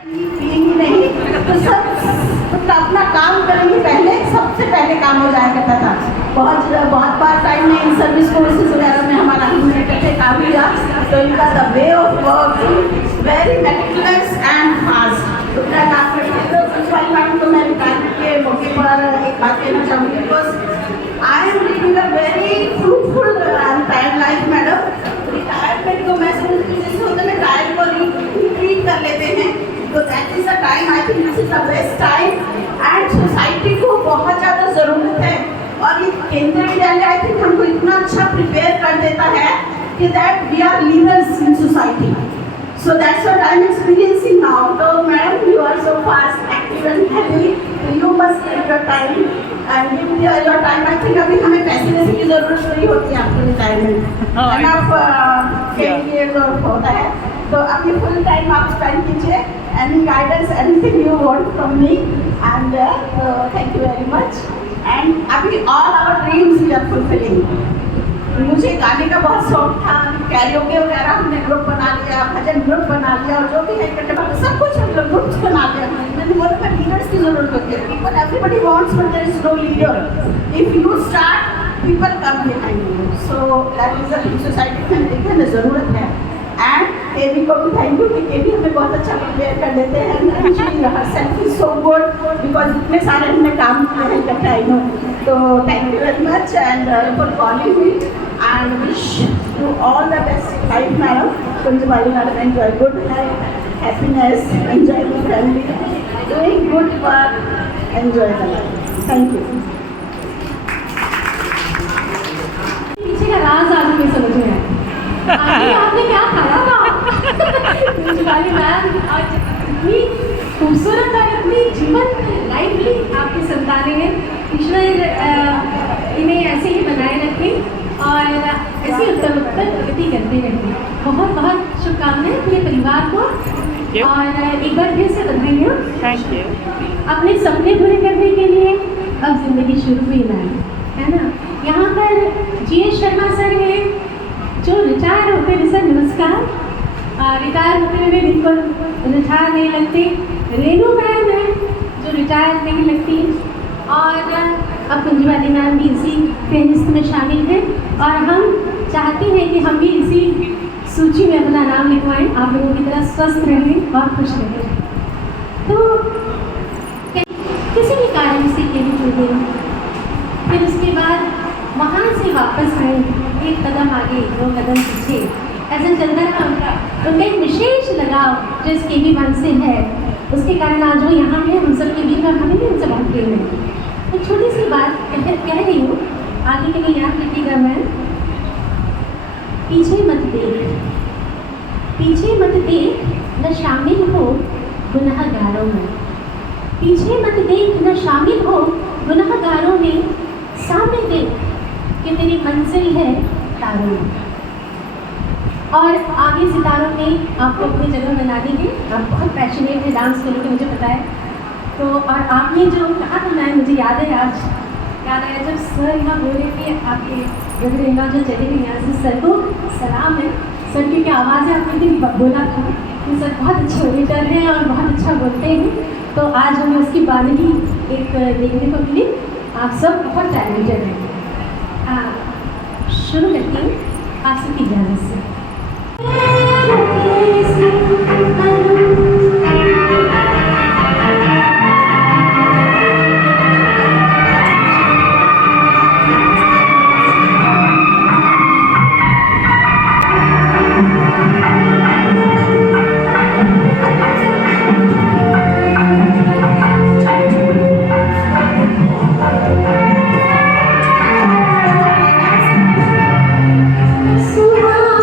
पिएंगी नहीं तो सब तो अपना काम करेंगे पहले, सबसे पहले काम हो जाया करता था। बहुत बार टाइम में इन सर्विस कोर्सेज वगैरह में हमारा इकट्ठे काम किया, तो इनका the way of working very meticulous and fast. तो मैं काम करती तो प्रिंसिपल मैडम को मैं रिटायरमेंट के मौके पर एक बात कहना चाहूँगी, because I am leading a very fruitful retired life madam. Retirement को मैं समझती हूँ जैसे होता है रिटायर को रिट्रीट कर लेते हैं, तो that is a time, I think this is the best time and society को बहुत ज़्यादा ज़रूरत है। और ये केंद्रीय विद्यालय आई थिंक हमको इतना अच्छा प्रिपेयर कर देता है कि that we are leaders in society. So that's what I'm experiencing now. So madam, you are so fast, active and healthy. You must take your time and give your time. I think अभी हमें पैसे देने की ज़रूरत नहीं होती है आपके रिटायरमेंट। enough 10 years और होता है, तो अपनी फुल टाइम आप स्पेंड कीजिए। Any guidance, anything you want from me, and thank you very much. And अभी all our dreams we are fulfilling. मुझे गाने का बहुत शौक था, कैरियोके वगैरह हमने ग्रुप बना लिया, भजन ग्रुप बना लिया, और जो भी है सब कुछ हम लोग ग्रुप्स बना लिया। मैंने बोला मैं लीडर्स की जरूरत होती है, people everybody wants but there is no leader. If you start people come behind you, so that is a society में देखने में ज़रूरत है। एंड केवी को भी थैंक यू कि केवी हमें बहुत अच्छा प्रिपेयर कर देते हैं। Her self is so good because इतने सारे हमने काम किए हैं इकट्ठे, आई नो। तो thank you very much and for calling me and wish you all the best life, madam. Kunjubali madam, enjoy good life, happiness, enjoy the family, doing good work, enjoy the life. Thank you. पीछे का राज आज मैं समझ में आया। आगे आपने क्या खाया था? कुंजबाली मैम आज इतनी खूबसूरत और इतनी जीवन लाइवली आपकी संतानें हैं। ईश्वर इन्हें ऐसे ही बनाए रखे और ऐसी उत्तर प्रगति करते रहें। बहुत बहुत शुभकामनाएं पूरे परिवार को, और एक बार फिर से बधाई हो। Thank you. अपने सपने पूरे करने के लिए अब जिंदगी शुरू हुई है ना। यहाँ पर जी.एस. शर्मा सर हैं जो रिटायर होते हैं। सर नमस्कार। रिटायर होते हुए बिल्कुल रिटायर नहीं लगते। रेनू मैम है जो रिटायर नहीं लगती, और अब कुंजबाली मैम भी इसी फहरिस्त में शामिल हैं, और हम चाहते हैं कि हम भी इसी सूची में अपना नाम लिखवाएं। आप लोगों की तरह स्वस्थ रहें और खुश रहें। तो किसी भी कारण से केवी जुड़ गई, फिर उसके बाद वहाँ से वापस आए, एक कदम आगे दो कदम पीछे, ऐसा चलता रहा उनका एक विशेष लगाव जो इस केवी वन से है। उसके कारण आज वो यहाँ पे हम सब के बीच में, हमें भी उनसे बहुत प्रेम है। तो छोटी सी बात कह रही हूँ, आगे के लिए याद रखिएगा। मैं पीछे मत देख, पीछे मत देख, न शामिल हो गुनहगारों में। पीछे मत देख, न शामिल हो गुनहगारों में। सामने देख कि तेरी मंजिल है तारों में, और आगे सितारों में आपको अपनी जगह बना देंगे। आप बहुत पैशनेट है डांस को लेकर, मुझे पता है। तो और आपने जो कहा था मैम, मुझे याद है, आज याद आया जब सर यहाँ बोल रहे थे आपके ब्रदर-इन-लॉ जो चले गए यहाँ से, सर को सलाम है। सर की क्या आवाज़ है, आपने भी बोला था कि सर बहुत अच्छे ओरेटर हैं और बहुत अच्छा बोलते हैं। तो आज हमें उसकी बानगी एक देखने को मिली। आप सब बहुत टैलेंटेड हैं। शुरू करती हूँ आप सबकी इजाज़त से। सुहाना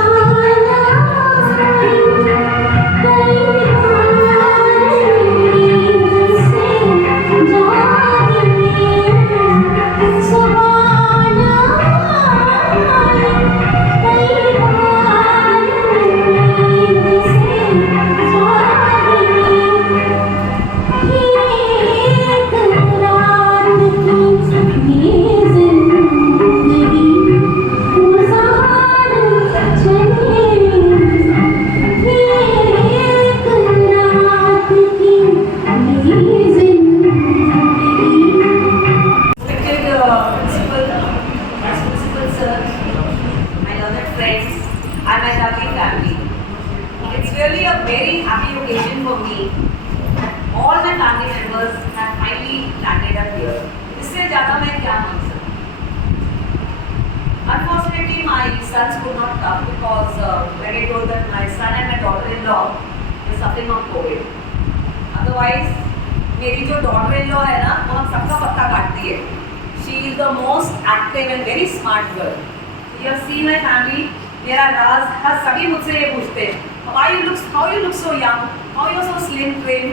really a very happy occasion for me. All my family members have finally landed up here. इससे ज़्यादा मैं क्या मांग सकती हूँ? Unfortunately, my sons could not come because like I told that my son and my daughter-in-law is suffering of COVID. Otherwise, मेरी जो daughter-in-law है ना, वो हम सबका पत्ता काटती है. She is the most active and very smart girl. You have seen my family. मेरा राज हर सभी मुझसे ये पूछते हैं, how you look so young, how you are so slim trim.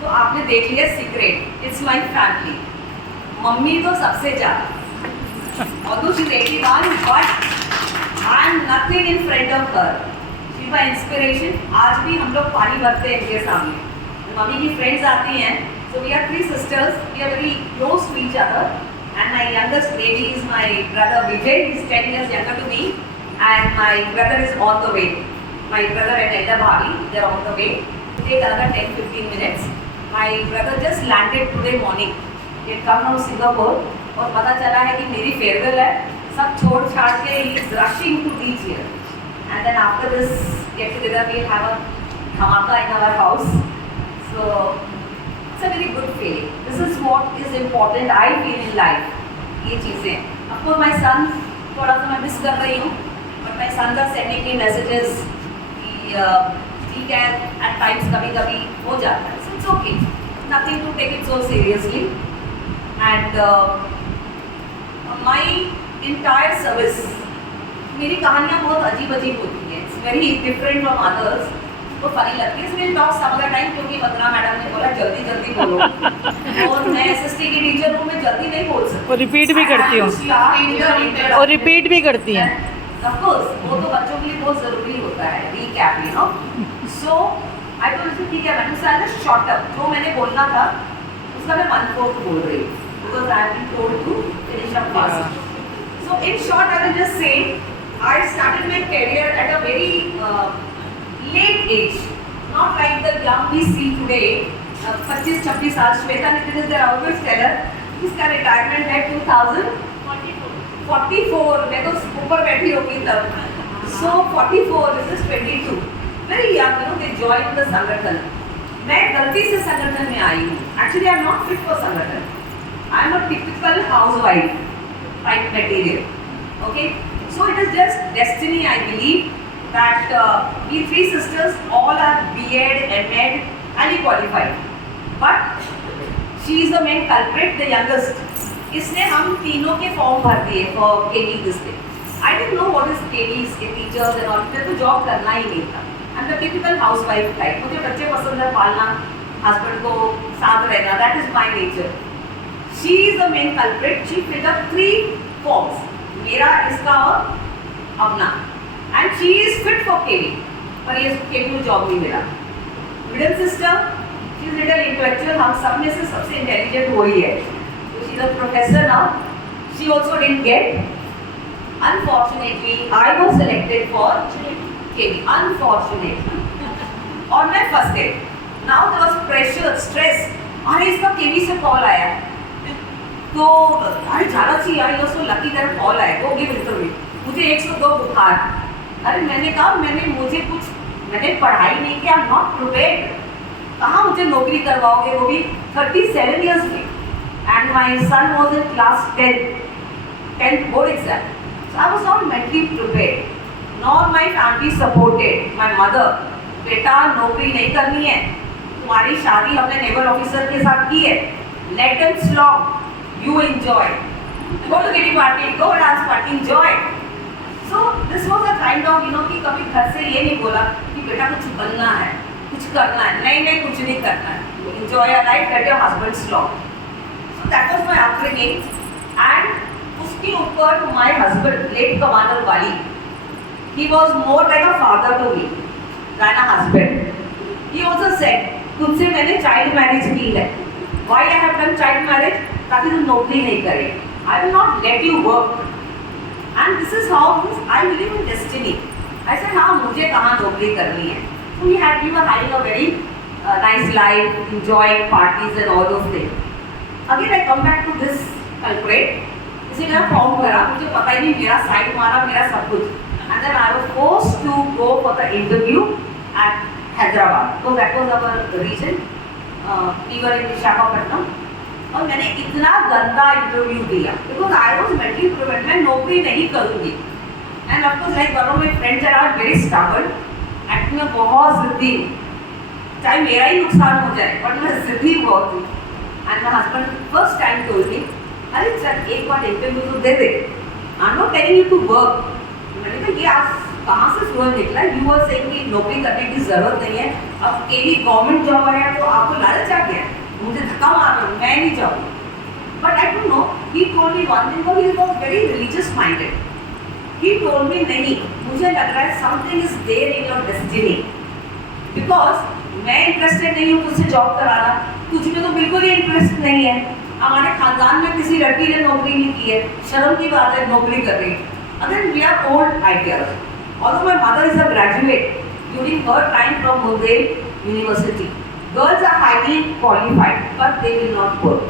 तो आपने देख लिया secret. It's my family. Mummy तो सबसे ज़्यादा. Although she's 81, but I'm nothing in front of her. She's my inspiration. आज भी हम लोग पानी भरते हैं इनके सामने. मम्मी की friends आती हैं. So we are 3 sisters. We are very close to each other. And my youngest baby is my brother Vijay. He's 10 years younger to me. And my brother is on the way. My brother and elder bhabi, they're on the way. It take another 10-15 minutes. My brother just landed today morning. He had come from Singapore. और पता चला है कि मेरी फेयरवेल है. सब छोड़ छाड़ के he is rushing to reach here. And then after this get together we'll have a dhamaka in our house. So it's a very good feeling. This is what is important I feel in life. ये चीज़ें. Of course my sons थोड़ा सा मैं मिस कर रही हूँ. But my sons are sending me messages. ठीक है, at times कभी-कभी हो जाता है. So it's okay. Nothing to take it so seriously. And my entire service, मेरी कहानियाँ बहुत अजीब-अजीब होती हैं. It's very different from others. तो funny लगती है. So we'll talk some other time क्योंकि वंदना मैडम ने बोला जल्दी-जल्दी बोलो. और मैं SST की टीचर हूँ, मैं जल्दी नहीं बोल सकती. और रिपीट भी करती हूँ. और रिपीट भी करती हैं. Of course, वो तो बच्चों के लिए बहुत ज़रूरी होता है. Recap, you know. So I told her ठीक है madam, so I'll just short up. जो मैंने बोलना था उसका मैं 1/4 बोल रही हूँ. Because I have been told to finish up fast. So in short, I will just say I started my career at a very late age. Not like the young we see today. 25-26 साल. श्वेता Nitin is their always teller. इसका retirement है 2044. मैं तो ऊपर बैठी होगी तब. So 44, this is 22. Very young, you know, they joined the संगठन. मैं गलती से संगठन में आई हूँ. Actually, I am not fit for संगठन. I am a typical housewife type material. Okay, so it is just destiny, I believe, that we 3 sisters all are B.Ed, M.Ed, highly qualified. But she is the main culprit, the youngest. इसने हम तीनों के फॉर्म भर दिए for KV this day. I didn't know what is KVs, teachers and all. मुझे तो जॉब करना ही नहीं था. I'm the typical housewife type. मुझे बच्चे पसंद है, पालना, हस्बैंड को साथ रहना. That is my nature. She is the main culprit. She filled up 3 forms. मेरा, इसका और अपना. And she is fit for KV. पर ये KV को जॉब नहीं मिला. Middle sister, she is little intellectual. हम सब में से सबसे intelligent वही है. She is a professor now. She also didn't get. Unfortunately, I was selected for KV. Unfortunately. और मैं फंस गई. Now there was pressure, stress. अरे इसका KV से कॉल आया है. तो अरे जाना चाहिए. I was so lucky that call आया. वो गिव इंटरव्यू. मुझे 102 बुखार. अरे मैंने कहा मैंने पढ़ाई नहीं किया. Not prepared. कहाँ मुझे नौकरी करवाओगे, वो भी 37 ईयर्स में. And my son was in class 10th board exam. So I was not mentally prepared. Nor my family supported. My mother, बेटा नौकरी नहीं करनी है, तुम्हारी शादी हमने नेवल ऑफिसर के साथ की है. Let them slog. You enjoy. Go to kitty party, go dance party, enjoy. So this was a kind of, you know, कि कभी घर से ये नहीं बोला कि बेटा कुछ बनना है, कुछ करना है. नहीं कुछ नहीं करना है. Enjoy your life, let your husband slog. So that was my upbringing. And उसके ऊपर my husband, late Commander Wali, he was more like a father to me than a husband. He also said, तुमसे मैंने child marriage की है. Why I have done child marriage? ताकि तुम नौकरी नहीं करे. I will not let you work. And this is how I believe in destiny. I said हाँ मुझे कहाँ नौकरी करनी है. So we were having a very nice life, enjoying parties and all those things. Again I come back to this culprit. इसे मेरा फॉर्म भरा, मुझे पता ही नहीं, मेरा साइड मारा, मेरा सब कुछ. And then I was forced to go for the interview at Hyderabad. So that was our region. We were in Visakhapatnam. और मैंने इतना गंदा इंटरव्यू दिया because I was mentally prepared, मैं नौकरी नहीं करूँगी. And of course like one of my friends are very stubborn. Act में बहुत जिद्दी हूँ, चाहे मेरा ही नुकसान हो जाए बट मैं जिद्दी बहुत हूँ. And my husband first time told me, अरे चल एक बार इंटरव्यू तो दे दे, I am not telling you to work. मैंने कहा ये आज कहाँ से सूरज निकला? यू आर सेइंग कि नौकरी करने की जरूरत नहीं है, अब केवी गवर्नमेंट जॉब आया तो आपको लालच आ गया, मुझे धक्का मार रहा हूँ, मैं नहीं जाऊँ. But I don't know, he told me one thing, he was very religious minded. He told me नहीं, मुझे लग रहा है something is there in your destiny, because मैं इंटरेस्टेड नहीं हूँ तुझसे जॉब कराना, तुझ में तो बिल्कुल ही इंटरेस्ट नहीं है. हमारे खानदान में किसी लड़की ने नौकरी नहीं की है, शर्म की बात है नौकरी कर रही. अगर we are old ideas. Although my mother is a graduate, during her time from Mumbai University, girls are highly qualified, but they will not work.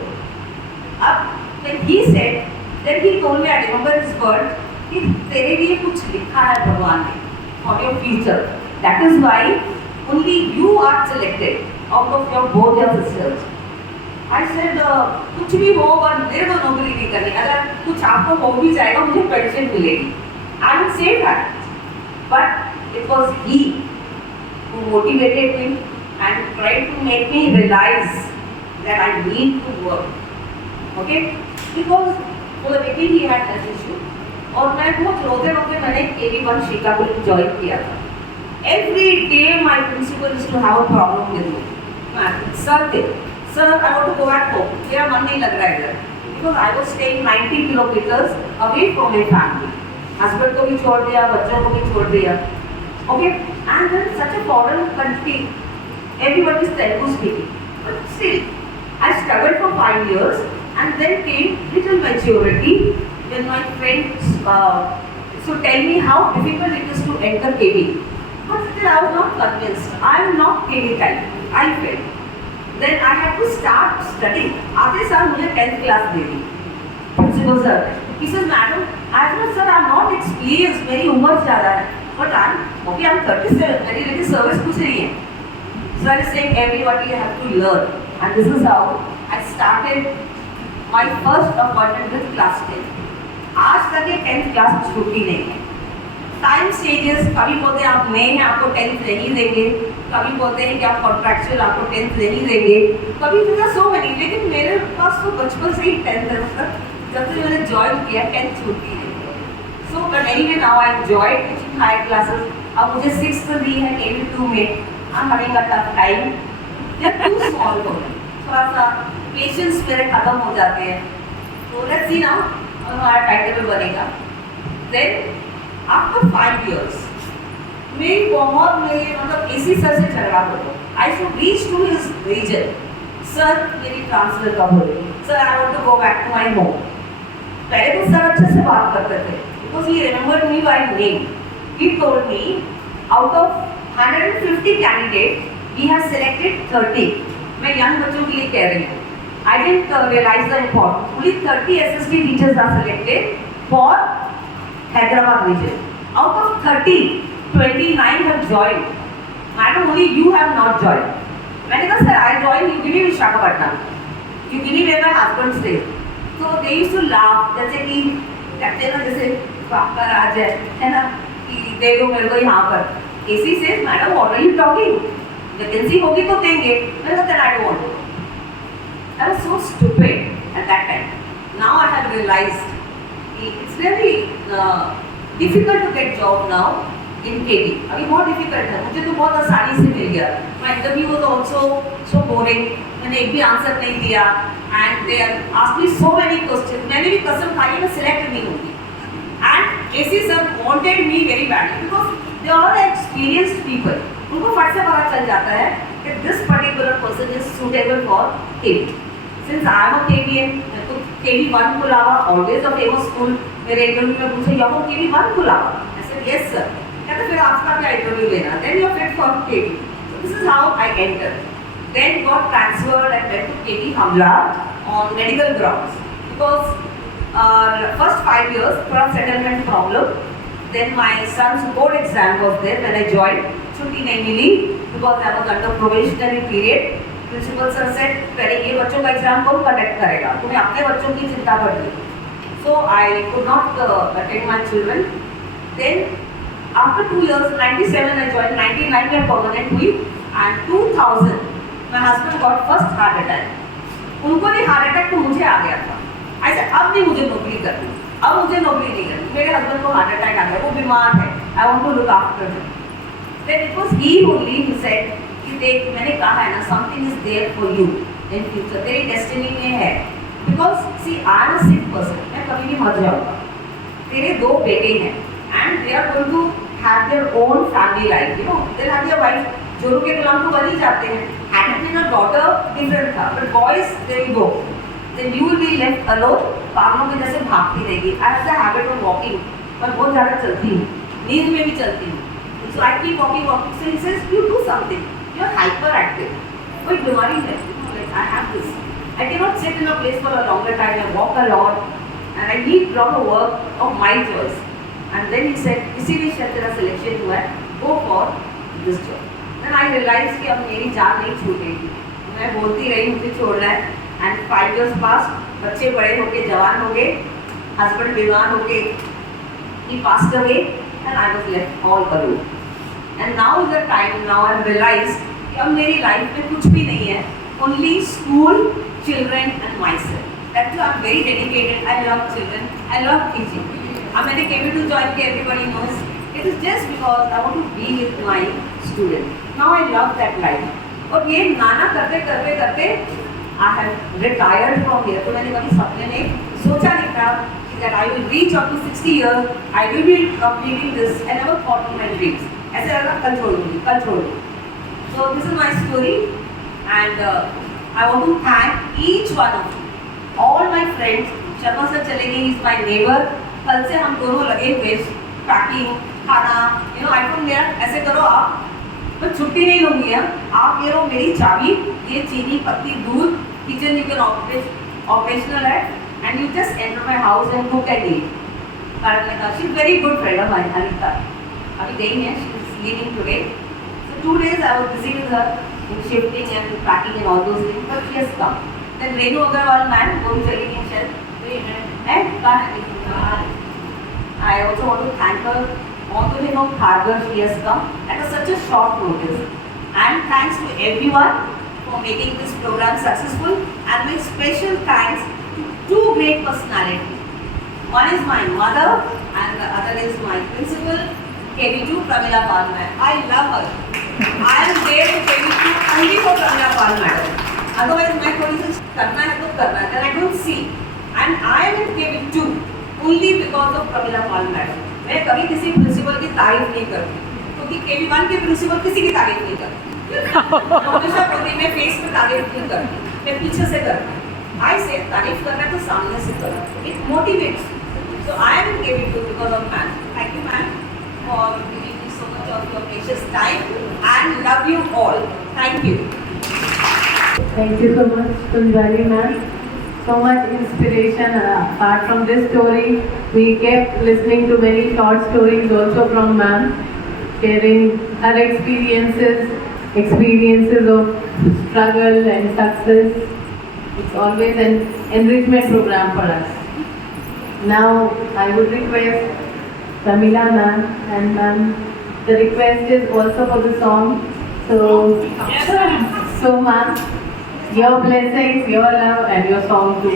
When he said, then he told me, I remember his word, कि तेरे लिए कुछ लिखा है भगवान ने for your future. That is why only you are selected out of your both your sisters. I said, कुछ भी हो पर मेरे को नौकरी नहीं करनी. अगर कुछ आपको हो भी जाएगा मुझे पेंशन मिलेगी. I would say that. But it was he who motivated me and tried to make me realize that I need to work. Okay? Because for the beginning he had health issue. और मैं बहुत रोते मैंने KV1 Srikakulam join किया था. Every day my principal used to have a problem with me. Sir, I want to go back home. मेरा मन नहीं लग रहा है इधर. Because I was staying 90 kilometers away from my family. Husband को भी छोड़ दिया, बच्चों को भी छोड़ दिया. Okay, and then such a foreign country, everybody is Telugu speaking, but still I struggled for 5 years and then came little maturity when my friends so tell me how difficult it is to enter KV. But still I was not convinced. I am not KV type. I failed. Then I had to start studying. आधे साल मुझे 10th class they the. Principal sir, he says, madam, I said, sir, I'm not experienced, मेरी उम्र ज़्यादा है, but I'm 37, मेरी लेकिन सर्विस कुछ नहीं है. Sir is saying everybody have to learn, and this is how I started my first appointment with class 10. आज तक ये 10th क्लास छूटी नहीं है. टाइम स्टेजेस, कभी बोलते हैं आप नए हैं आपको 10th नहीं देंगे, कभी बोलते हैं कि आप कॉन्ट्रैक्चुअल आपको 10th नहीं देंगे, कभी भी सो मैनी. लेकिन मेरे पास तो बचपन से ही 10th है, मतलब जब से मैंने ज्वाइन किया 10th छूटी है. So but anyway now I enjoy teaching higher classes. अब मुझे 6th दी है KV2 में. I am having a tough time. Too small हो गए, थोड़ा सा पेशेंस मेरे खत्म हो जाते हैं. तो लेट्स सी नाउ हमारा टाइटल बनेगा. देन आफ्टर 5 years मेरी बहुत मेरे मतलब AC सर से झगड़ा हो गया. I should reach to his region. Sir मेरी ट्रांसफर कब होगी? Sir I want to go back to my home. पहले तो सर अच्छे से बात करते थे because he remember me by name. He told me out of 150 candidate he has selected 30. मैं यंग बच्चों के लिए कह रही हूँ. I didn't realize the importance. Only 30 SST teachers are selected for Hyderabad region. Out of 30, 29 have joined. Madam, only you have not joined. मैंने कहा sir, I joined. You give me Visakhapatnam. You give me where my husband stays. So they used to laugh. जैसे कि कहते हैं ना जैसे आपका राज है ना कि दे दो मेरे को यहाँ पर. AC says, madam, what are you talking? Vacancy होगी तो देंगे. मैंने कहा then I don't want. I was so stupid at that time. Now I have realized it's very difficult to get job now in KV. अभी बहुत difficult है. मुझे तो बहुत आसानी से मिल गया. My interview was also so boring. मैंने एक भी आंसर नहीं दिया and they asked me so many questions. मैंने भी कसम खाई मैं select नहीं होगी. And AC sir wanted me very badly because they are all experienced people. उनको फट से पता चल जाता है कि this particular person is suitable for KV. Since I am a KVN, तो KV1 Kulava, always a famous school. मेरे इंटरव्यू में पूछे यहाँ को KV1 Kulava. I said yes sir. कहते फिर आपका क्या इंटरव्यू लेना? Then you are fit for KV. So this is how I entered. Then got transferred and went to KV Hamla on medical grounds because first 5 years थोड़ा settlement problem. Then my son's board exam was there when I joined. छुट्टी नहीं मिली because I was under probationary period. Principal sir said पहले ये बच्चों का एग्जाम कौन कंडक्ट करेगा, तुम्हें अपने बच्चों की चिंता पड़ती. So I could not attend my children. Then after 2 years 97 I joined, 99 में परमानेंट हुई and 2000 my husband got first heart attack. उनको नहीं हार्ट अटैक तो मुझे आ गया था. ऐसे अब नहीं मुझे नौकरी करनी, अब मुझे नौकरी नहीं करनी. मेरे हस्बैंड को हार्ट अटैक आ गया, वो बीमार है, I want to look after him. Then it was he only who said कि देख मैंने कहा है ना something is there for you in future, तेरी डेस्टिनी में है. Because see I am a sick person, मैं कभी भी मर जाऊंगा. तेरे 2 बेटे हैं and they are going to have their own family life, you know they have their wife. जोरों के गुलाम तो बन ही जाते हैं. Had it been a daughter different था, but boys they will go. Then you will be left alone, पागलों के जैसे भागती रहेगी. I have the habit of walking, मैं बहुत ज़्यादा चलती हूँ, नींद में भी चलती हूँ. So I keep walking. So he says, you do something. You are hyperactive. कोई बीमारी है? Like I have this. I cannot sit in a place for a longer time. I walk a lot, and I need proper work of my choice. And then he said, इसीलिए शायद तेरा selection हुआ है. Go for this job. Then I realized कि अब मेरी जान नहीं छूटेगी. मैं बोलती रही मुझे छोड़ना है. And 5 years passed, बच्चे बड़े होके जवान हो गए, हस्बैंड बीमार होके he passed away, and I was left all alone. And now is the time. Now I realized कि अब मेरी लाइफ में कुछ भी नहीं है, only school, children and myself. That's why I'm very dedicated. I love children. I love teaching. अब मैंने KV2 join किया, everybody knows. It is just because I want to be with my students. Now I love that life. और ये नाना करते करते करते I have retired from here. तो मैंने कभी सपने में सोचा नहीं था that I will reach up to 60 years. I will be completing this. I never thought in my dreams. ऐसे लगा कल छोड़ूंगी, कल छोड़ूंगी. So this is my story, and I want to thank each one of you, all my friends. Sharma सर चले गए, he is my neighbor. कल से हम दोनों लगे हुए पैकिंग, खाना, you know I told मेरा ऐसे करो आप, मैं छुट्टी नहीं लूँगी. आप ये लो मेरी चाबी, ये चीनी पत्ती दूध, किचन यू कैन ऑपरेशनल है, and you just enter my house and cook and eat. कारण ने कहा she is very good friend of mine. Anita अभी गई है, she is leaving today. So 2 days I was busy with her in shifting and packing and all those things, but she has come. Then Renu Agarwal ma'am वो भी चली गई शायद, and I also want to thank her on the name of Kharghar. She has come at such a short notice, and thanks to everyone for making this program successful, and my special thanks to 2 great personalities. One is my mother and the other is my principal, KV2 Pramila Pal ma'am. I love her. I am there to KV2 only for Pramila Pal madam. Otherwise मैं कोई चीज करना है तो करना है. Then I don't see, and I am in KV2 only because of Pramila Pal madam. मैं कभी किसी प्रिंसिपल की तारीफ नहीं करती, क्योंकि KV1 के प्रिंसिपल किसी की तारीफ नहीं करती. हमेशा बोलती मैं फेस में तारीफ नहीं करती, मैं पीछे से करती. I say तारीफ करना है तो सामने से करो. It motivates. So I am in KV2 because of ma'am. Thank you ma'am for giving me so much of your precious time, and love you all. Thank you. Thank you so much, Kunjali ma'am. So much inspiration. Apart from this story, we kept listening to many short stories also from ma'am, sharing her experiences of struggle and success. It's always an enrichment program for us. Now I would request Pramila ma'am, and ma'am, the request is also for the song. So ma'am, your blessings, your love and your song too.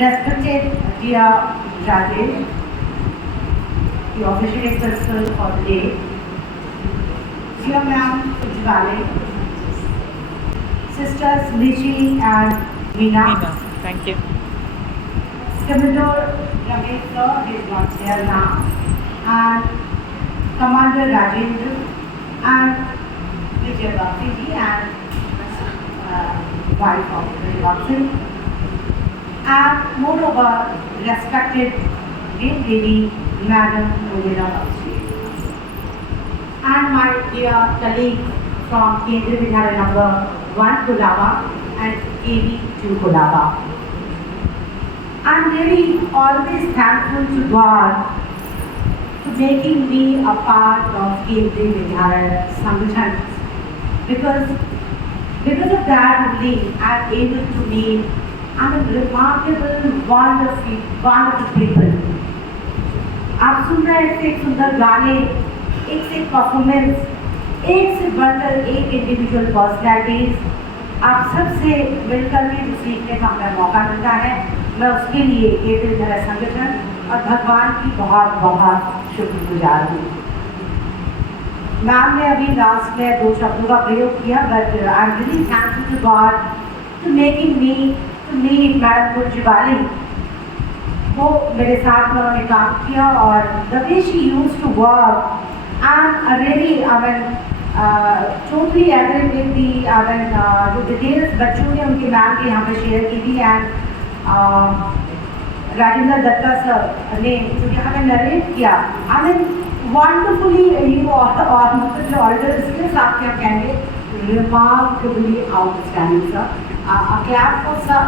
Respected dear Rajesh, the official principal for the day, dear ma'am Ujvale, sisters Rishi and Meena. Thank you. Commodore Ramesh sir is not there now, and Commander Rajendra and Vijay Bhattiji and wife of Vijay Watson, and moreover respected great lady Madam Rojina Bhattiji, and my dear colleagues from Kendriya Vidyalaya number 1 Kolaba and KV2 Kolaba. I'm really always thankful to God to making me a part of Kendriya Vidyalaya Sangathan. Because of that only, I am able to meet remarkable, wonderful people. आप सुन रहे हैं एक सुंदर गाने, एक से एक परफॉर्मेंस, एक से बढ़कर एक इंडिविजुअल पर्सनैलिटीज। आप सबसे मिलकर के जो सीखने का हमें मौका मिलता है, मैं उसके लिए केंद्रीय विद्यालय संगठन और भगवान की बहुत बहुत शुक्रगुजार हूँ। मैम ने अभी लास्ट में 2 शब्दों का प्रयोग किया, but I am really thankful to God to making me to meet madam Kunjwali. वो मेरे साथ में उन्होंने काम किया और the way she used to work, I am really totally agree with the जो डिटेल्स बच्चों ने उनके मैम के यहाँ पे शेयर की थी। एंड राजेंद्र दत्ता सर ने जो यहाँ पे नरेट किया, आई मीन वंडरफुली, यू और मतलब जो ऑर्डर स्किल्स आपके यहाँ कहेंगे remarkably outstanding sir. A clap for sir.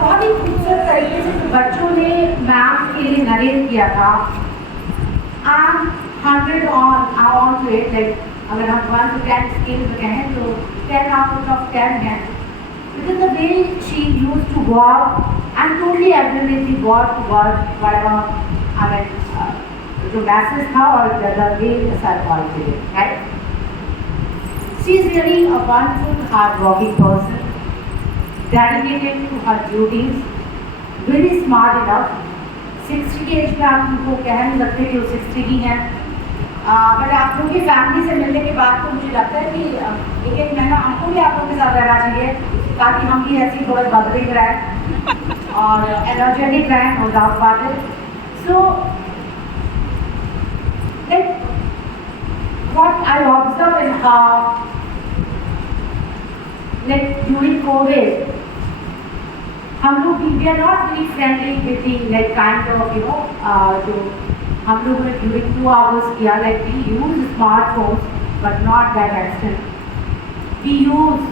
बहुत ही खूबसूरत तरीके से जो बच्चों ने मैम के लिए नरेट किया था, I am 100 on to it. Like अगर हम 1 to 10 स्केल में कहें तो 10 out of 10 है। Because the way she used to walk and totally agree with the word whatever I mean जो मैसेज था और the way the psychology did, right? She is really a wonderful, hard-working person, dedicated to her duties, very smart enough. 60 के एज में आप उनको कह नहीं सकते कि वो 60 ही हैं, बट आप लोगों की फैमिली से मिलने के बाद तो मुझे लगता है कि एक महीना हमको भी आप लोगों के साथ रहना चाहिए ताकि हम भी ऐसी थोड़ा बदलिंग रहें और एनर्जेटिक रहें, no doubt about it. So what I observe in her, like during COVID, हम लोग we are not very friendly with the like kind of जो हम लोगों ने during 2 hours किया, like we use smartphones but not that extent. We use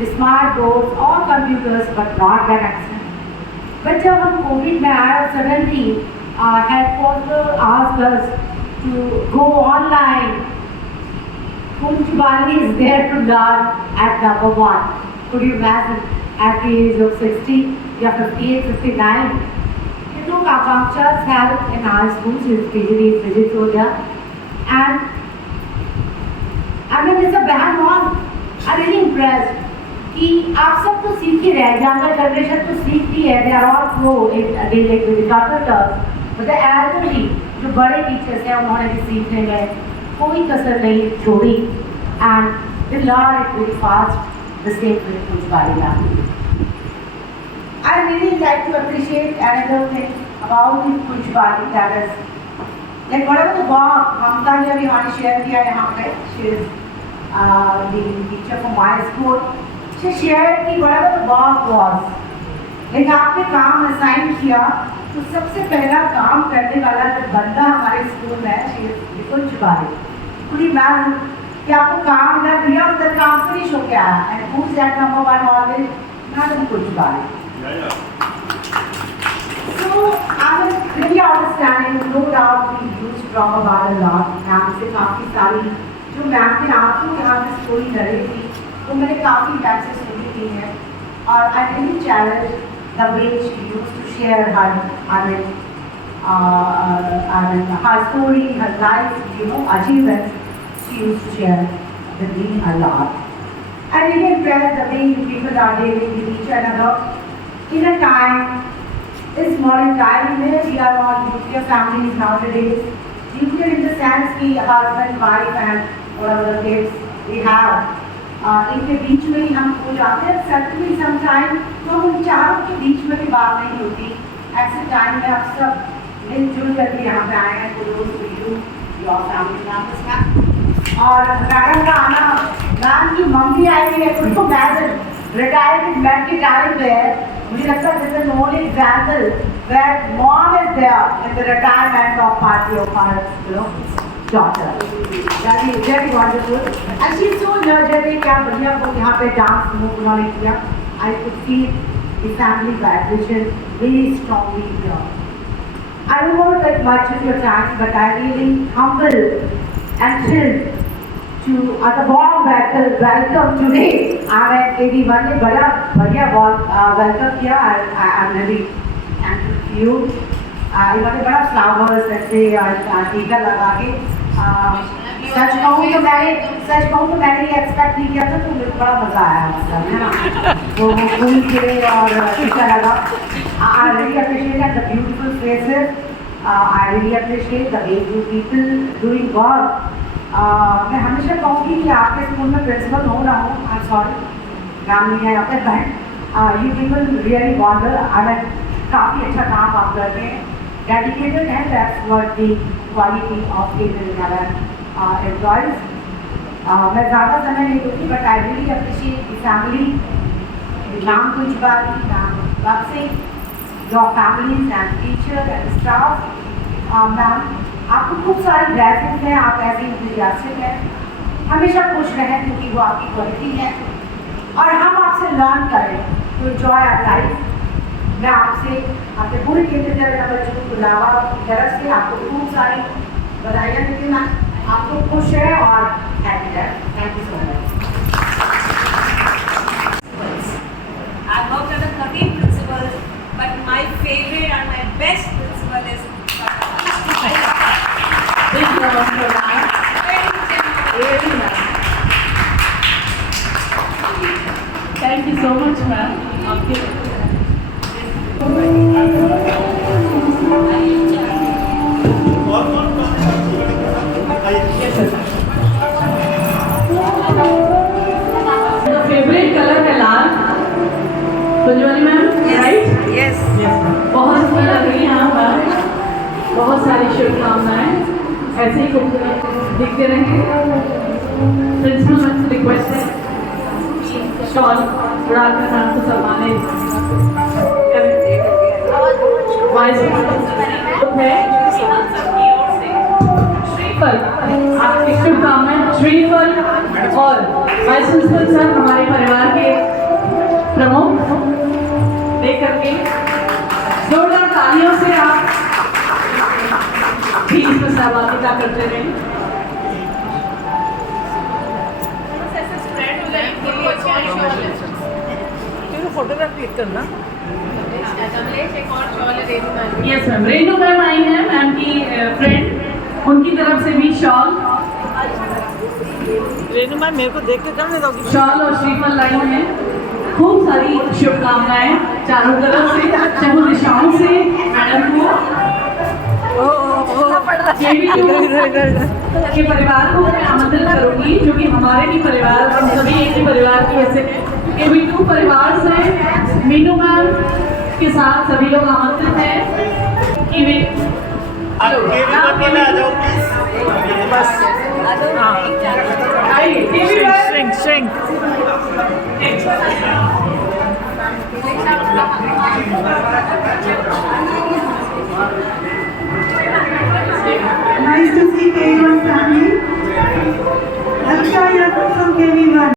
the smart boards or computers but not that extent. But जब हम COVID में आए और suddenly headquarter asked us to go online, Kunjwali is there to learn at number 1. Could you imagine at the age of 60 या 58, 59? Kitno Kakamcha's help in our schools, his PhD physics हो गया, and I mean it's a bad one. I'm really impressed कि आप सब तो सीख ही रहे हैं, younger generation तो सीखती है, they are all pro in like with the computers, but the elderly जो बड़े टीचर्स हैं उन्होंने भी सीखने में कोई कसर नहीं छोड़ी, and they learn it very fast, the same with Kunjwali Ma'am. I really like to appreciate another thing about the Kunjwali, that is like whatever the work Mamta ने अभी हमारे शेयर किया यहाँ पे, she is the teacher from my school, she shared कि whatever the work was, like आपने काम assign किया तो सबसे पहला काम करने वाला जो बंदा हमारे स्कूल में है, she is Kunjwali. Could you imagine कि आपको काम ना दिया, उधर काम फिनिश हो गया, and who's that number 1 always? Madam Kunjwali. So I was really understanding, no doubt we used to talk about a lot. Ma'am से काफ़ी सारी जो मैम के आपको यहाँ पे स्टोरी लगी थी वो मैंने काफ़ी टाइम से सुनी थी है, और I really challenge the way she used to share her, I mean her story, her life, achievements. She used to share with me a lot. I really impressed the way you people are dealing with each another in a time, this modern time where we are all nuclear families nowadays. Nuclear in the sense कि husband, wife and whatever the kids we have. इनके बीच में ही हम हो जाते हैं, certainly sometime तो उन चारों के बीच में भी बात नहीं होती। ऐसे टाइम में आप सब मिलजुल करके यहाँ पे आए हैं, कुछ your family members हैं, और मैडम का आना, मैम की मम्मी आई हुई है, कुछ तो मैडम रिटायरमेंट मैम के टाइम पे है, मुझे लगता है this is the only example where mom is there in the retirement of party of her daughter. That is very wonderful, and she is so energetic. क्या बढ़िया वो यहाँ पे डांस मूव उन्होंने किया. I could see the family vibration very strongly here. I don't want to take much of your time, but I'm really humble and thrilled to the warm welcome today. I'm everyone ने बड़ा बढ़िया welcome किया. I'm really thankful to you. इन्होंने बड़ा flowers ऐसे टीका लगा के सच कहूँ तो मैंने ये एक्सपेक्ट नहीं किया था, तो मुझे बड़ा मजा आया, मतलब है ना, वो फूल खिले और टीका लगा. I really appreciate the beautiful faces. I really appreciate the way you people doing work. मैं हमेशा कहूँगी कि आपके स्कूल में प्रिंसिपल हो रहा हूँ, आई एम सॉरी नाम नहीं है यहाँ पे, but you people really wonder. I काफ़ी अच्छा काम आप कर रहे हैं, डेडिकेटेड है. That's what the quality of employees. मैं ज़्यादा समय नहीं दूँगी, but I really appreciate the family, Ram Kunjbari, Ram Bakshe, your families and teacher and staff. Ma'am आपको खूब सारी ब्लेसिंग्स हैं, आप ऐसे इंथुसियास्टिक हैं, हमेशा खुश रहें क्योंकि वो आपकी क्वालिटी है, और हम आपसे लर्न करें टू एंजॉय आवर लाइफ. मैं आपसे आपके पूरे केंद्रीय बच्चों को अलावा की तरफ से आपको खूब सारी बधाइयाँ देती हूँ. आपको खुश है और हैप्पी है. Thank you so much. I worked under 13 principals, but my favorite and my best principal is Thank you so much, ma'am. The favorite color है लाल. Kunjwani ma'am, right? Yes. बहुत सुंदर लग रही है आप मैम. बहुत सारी शुभकामनाएं, ऐसे ही खूबसूरत दिखते रहेंगे. प्रिंसिपल मैम से रिक्वेस्ट है शॉल उड़ाकर मैम को सम्मानित वाइस श्रीफल, आपकी शुभकामनाएं. श्रीफल और वाइस प्रिंसिपल सर हमारे परिवार के प्रमुख लेकर के जोरदार तालियों से आप भी इसमें सहभागिता करते रहें. फोटोग्राफ क्लिक करना. यस मैम, रेनू मैम आई हैं, मैम की फ्रेंड, उनकी तरफ से भी शॉल. रेनू मैम मेरे को देख के करने दोगी. शॉल और श्रीफल लाई हैं. खूब सारी शुभकामनाएं चारों तरफ से, चारों दिशाओं से मैडम को. के परिवार को मैं आमंत्रित करूंगी, जो कि हमारे भी परिवार, हम सभी एक ही परिवार की हैसियत KV2 परिवार से मीनू मैम के साथ सभी लोग आमंत्रित हैं. Nice to see KV1 family. Aksha, you're from KV1.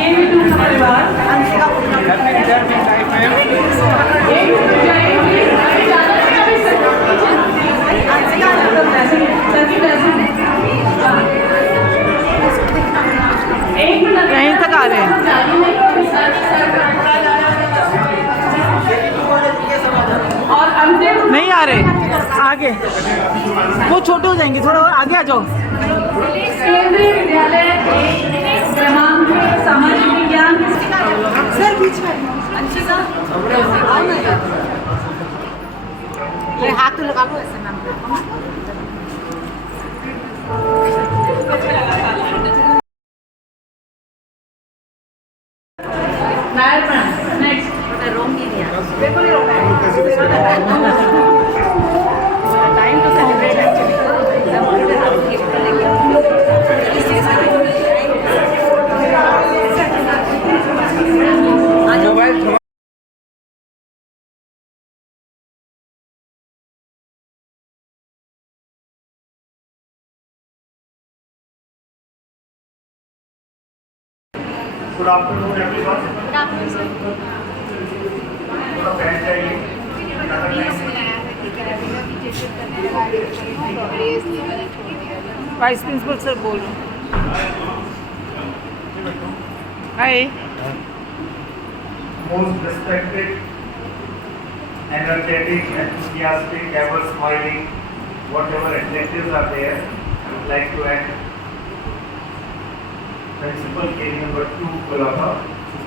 KV2 का परिवार यहीं तक आ रहे हैं. नहीं आ रहे आगे, वो छोटे हो जाएंगे, थोड़ा और आगे आ जाओ. केंद्रीय विद्यालय सामाजिक विज्ञान सर बीच में ये हाथ तो लगा लो ऐसे ma'am. Next room time to celebrate actually. Good afternoon everyone. थोड़ा पेन चाहिए? वाइस प्रिंसिपल सर बोल रहे हैं। हाय। Most respected, energetic, enthusiastic, ever smiling, whatever adjectives are there, I would like to add Principal KV number 2, Kolaba,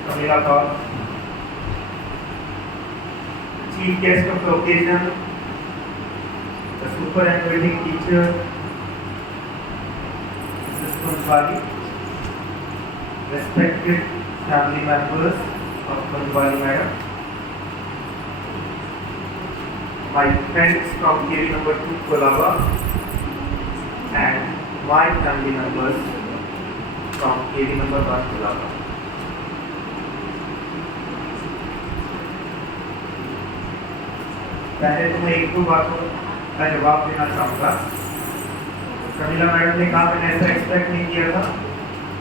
Kamila Kaur, Chief Guest of the occasion, the superannuating teacher, Mrs. Kunjwali, respected family members of Kunjwali Madam, my friends from KV number 2, Kolaba, and my family members from KV number 1, Kolaba. पहले तो मैं एक दो बातों का जवाब देना चाहूँगा। कमिला मैडम ने कहा मैंने ऐसा एक्सपेक्ट नहीं किया था।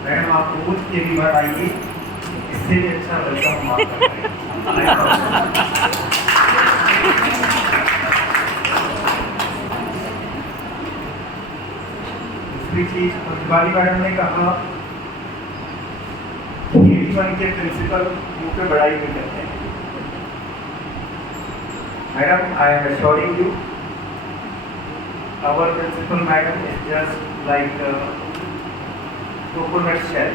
मैडम आप रोज KV 1 आइए, इससे भी अच्छा वेलकम हम आपका करेंगे। दूसरी चीज कुंजवाली मैडम ने कहा KV 1 के प्रिंसिपल मुंह पे बड़ाई नहीं करते हैं। Madam, I am assuring you, our principal madam is just like a coconut shell,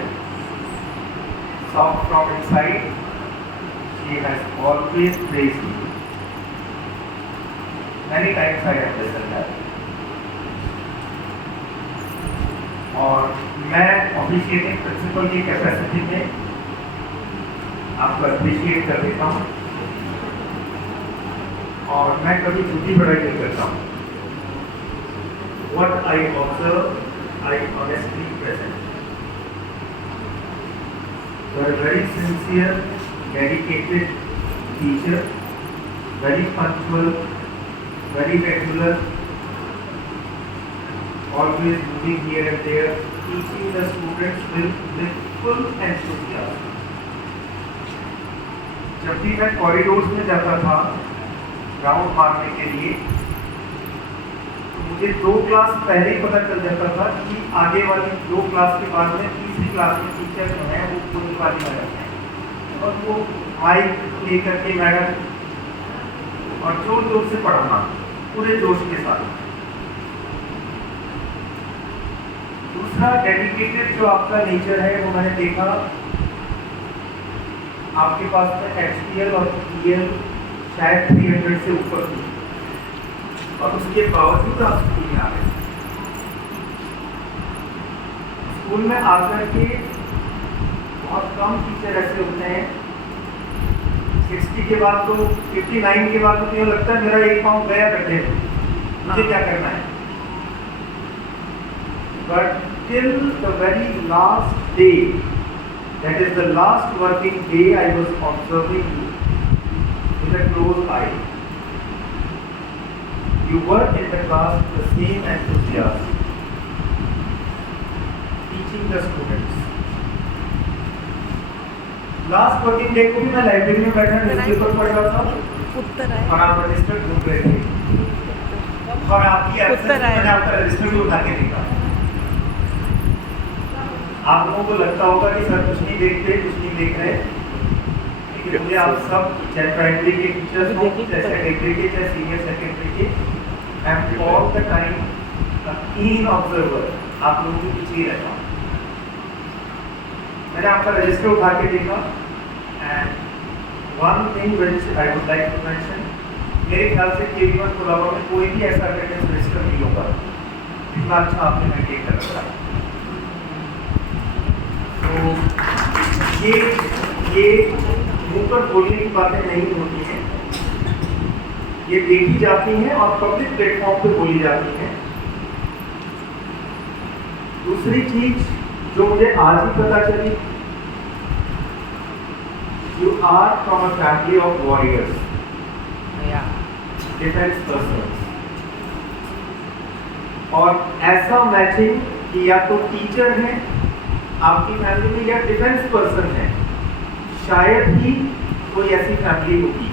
soft from inside. She has always praised me. Many times I have listened that. और मैं ऑफिशिएटिंग प्रिंसिपल की कैपेसिटी में आपको अप्रिशिएट कर देता हूँ और मैं कभी झूठी बड़ाई नहीं करता हूँ। What I observe, I honestly present. You are a very sincere, dedicated teacher, very punctual, very regular, always moving here and there, teaching the students with full enthusiasm. जब भी मैं कॉरिडोर्स में जाता था राउंड मारने के लिए, मुझे 2 क्लास पहले ही पता चल जाता था कि आगे वाली 2 क्लास के बाद में तीसरी क्लास में टीचर जो है वो कुंजवाली मैडम है और वो माइक लेकर के मैडम और जोर जोर से पढ़ाना पूरे जोश के साथ। दूसरा, डेडिकेटेड जो आपका नेचर है वो मैंने देखा आपके पास में HPL और EL शायद 300 से ऊपर थी और उसके बावजूद आप स्कूल में आ गए। स्कूल में आकर के बहुत कम टीचर ऐसे होते हैं, 60 के बाद तो 59 के बाद तो मुझे लगता है मेरा एक पाँव गया गड्ढे में, मुझे क्या करना है। But till the very last day, that is the last working day, I was observing you with a close eye. You were in the class with the same enthusiasm, teaching the students. Last working day को भी मैं लाइब्रेरी में बैठा न्यूज़पेपर पढ़ रहा था और आप रजिस्टर ढूंढ रहे थे और आपकी एब्सेंस में मैंने आपका रजिस्टर भी उठा के देखा। आप लोगों को लगता होगा कि सर कुछ नहीं देखते, कुछ नहीं देख रहे, लेकिन मुझे आप सब चाहे प्राइमरी के टीचर्स हो, चाहे सेकेंडरी के, चाहे सीनियर सेकेंडरी के, I am all the time a keen observer, आप लोगों के पीछे ही रहता हूँ। मैंने आपका रजिस्टर उठा के देखा and one thing which I would like to mention, मेरे ख्याल से KV 1 कोलाबा में कोई भी ऐसा अटेंडेंस रजिस्टर नहीं होगा जितना अच्छा आपने मेंटेन कर रखा है। तो ये मुंह पर बोलने की बातें नहीं होती हैं, ये देखी जाती हैं और पब्लिक प्लेटफॉर्म पे बोली जाती हैं। दूसरी चीज जो मुझे आज ही पता चली, you are from a family of warriors, defence persons, और ऐसा मैचिंग कि या तो टीचर है आपकी फैमिली में या डिफेंस पर्सन है, शायद ही कोई ऐसी फैमिली होगी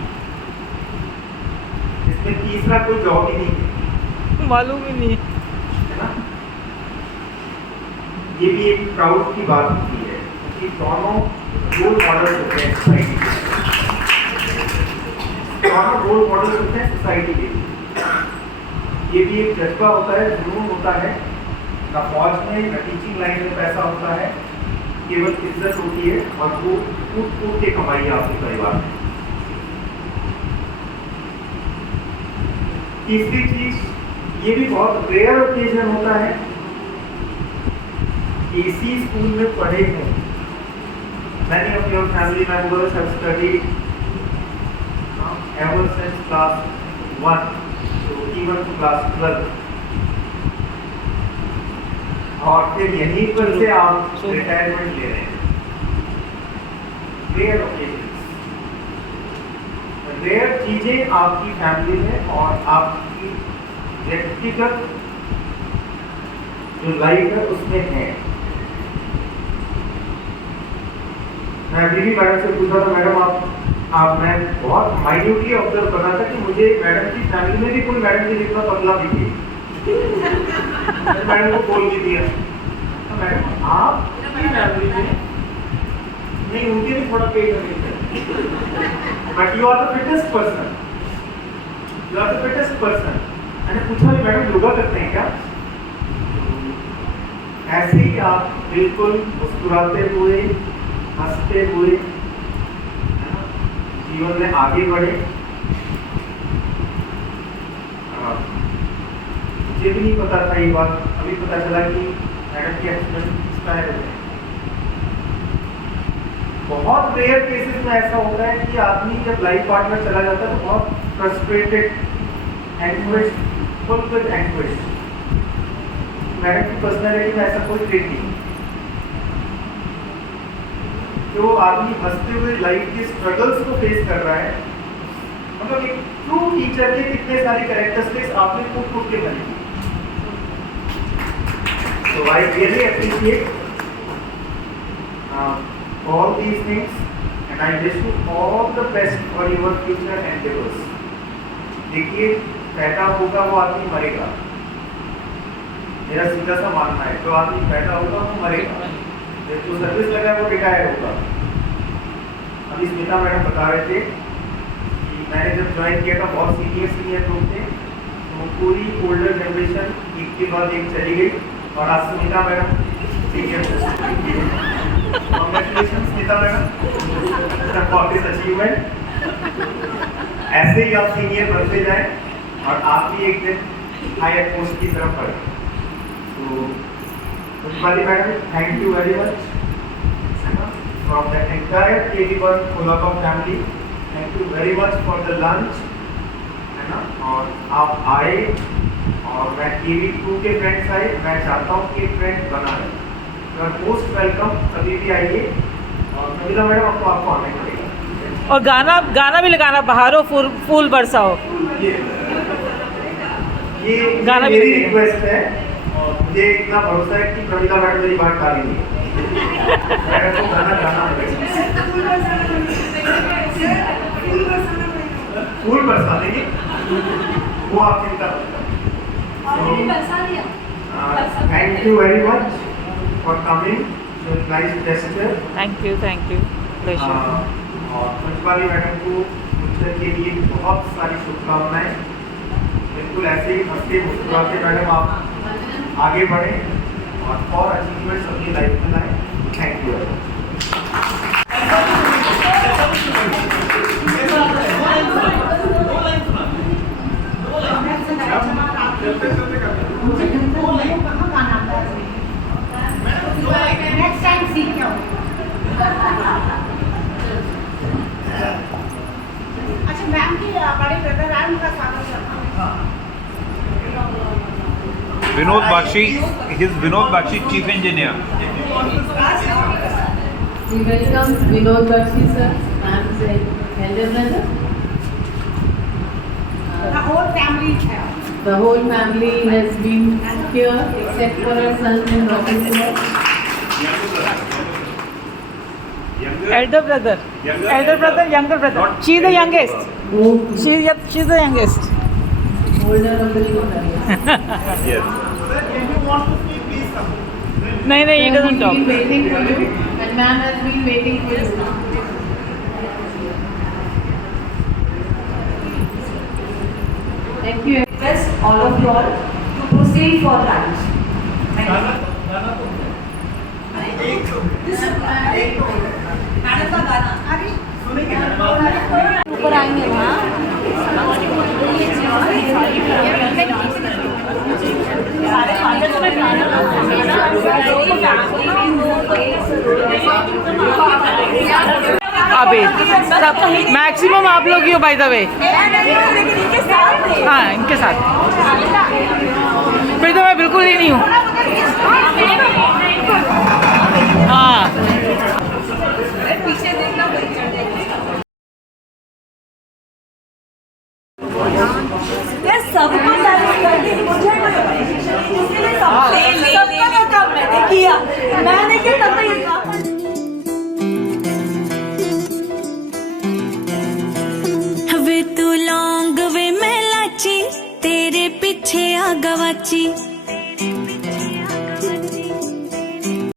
जिसमें तीसरा कोई जॉब ही नहीं है, मालूम ही नहीं है ना। ये भी एक प्राउड की बात होती है कि दोनों रोल मॉडल होते हैं सोसाइटी के, दोनों रोल मॉडल होते हैं सोसाइटी के। ये भी एक जज्बा होता है, जुनून होता है, ना फौज में ना टीचिंग लाइन में पैसा होता है, केवल इज्जत होती है और वो कूट कूट के कमाई है आपके परिवार में। तीसरी चीज, ये भी बहुत रेयर ओकेजन होता है कि इसी स्कूल में पढ़े हों। Many of your family members have studied ever since class 1 to even to class 12, और फिर यहीं पर से आप रिटायरमेंट ले रहे हैं। रेयर ओकेजन्स, रेयर चीजें आपकी फैमिली में और आपकी व्यक्तिगत जो लाइफ है उसमें है। मैं अभी भी मैडम से पूछा था, मैडम आप मैं बहुत माइन्यूटली ऑब्जर्व कर रहा था कि मुझे मैडम की फैमिली में भी कोई मैडम के जितना बदला दिखे। मैडम को बोल भी दिया, तो मैडम आपकी फैमिली में नहीं, उनके भी थोड़ा पेट है, but you are the fittest person, you are the fittest person. मैंने पूछा भी मैडम योगा करते हैं क्या? ऐसे ही आप बिल्कुल मुस्कुराते हुए, हंसते हुए जीवन में आगे बढ़े। मुझे भी नहीं पता था ये बात, अभी पता चला कि मैडम के एक्सीडेंट एक्सपायर हो गए। बहुत रेयर केसेस में ऐसा होता है कि आदमी जब लाइफ पार्टनर चला जाता है तो बहुत frustrated, anguish, full with anguish. Madam की पर्सनैलिटी में ऐसा कोई ट्रेट नहीं। जो आदमी हंसते हुए लाइफ के स्ट्रगल्स को फेस कर रहा है, मतलब एक ट्रू टीचर के कितने सारे कैरेक्टरिस्टिक्स आपने कूट कूट के बने। So I really appreciate all these things and I wish you all the best for your future endeavors. देखिए, पैदा होगा वो आदमी मरेगा, मेरा सीधा सा मानना है। जो आदमी पैदा होगा वो मरेगा, जो सर्विस लगा है वो रिटायर होगा। अभी स्मिता मैडम बता रहे थे कि मैंने जब ज्वाइन किया था बहुत सीनियर लोग थे, तो पूरी ओल्डर जनरेशन एक के बाद एक चली गई और आज Smita madam senior. Congratulation Smita madam for this achievement. ऐसे ही आप सीनियर बनते जाएं और आप भी एक दिन हायर पोस्ट की तरफ बढ़ें। तो Pushpali madam, thank you very much from the entire KV1 Kolaba family. Thank you very much for the lunch, है ना। और आप आए और मैं KV2 के फ्रेंड्स आए, मैं चाहता हूँ कि फ्रेंड बना रहे। यू आर मोस्ट वेलकम, कभी भी आइए। और नमिता मैडम आपको आना पड़ेगा। और गाना भी लगाना, बहारो फूल बरसाओ, ये गाना मेरी रिक्वेस्ट है। मुझे इतना भरोसा है कि प्रमिला मैडम मेरी बात टालेंगी। मैडम को गाना गाना फूल बरसा देंगे, वो आप चिंता मत। Thank you very much for coming, nice gesture. Thank you और पुष्पाली मैडम को फ्यूचर के लिए बहुत सारी शुभकामनाएं। बिल्कुल ऐसे ही हंसते मुस्कुराते मैडम आप आगे बढ़ें और अचीवमेंट्स अपनी लाइफ में लाएं। Thank you. नेक्स्ट टाइम सीख जाओ। अच्छा मैम की बड़े ब्रदर आए, उनका स्वागत करना। Vinod Bakshi, he is Vinod Bakshi, Chief Engineer. We welcome Vinod Bakshi sir, ma'am's elder brother. The whole family is here. The whole family has been here except for our son and daughter. elder brother, younger brother. She is the youngest. She is the youngest. Older of the two. Yes. No, he doesn't talk. We've been waiting for you, and ma'am has been waiting for you. Thank you. Request all of you all to proceed for lunch. Thank you. Madam का गाना ऊपर आएंगे वहाँ अभी सब मैक्सिमम आप लोग ही हो बाय द वे। हाँ इनके साथ फिर तो मैं बिल्कुल ही नहीं हूँ। हाँ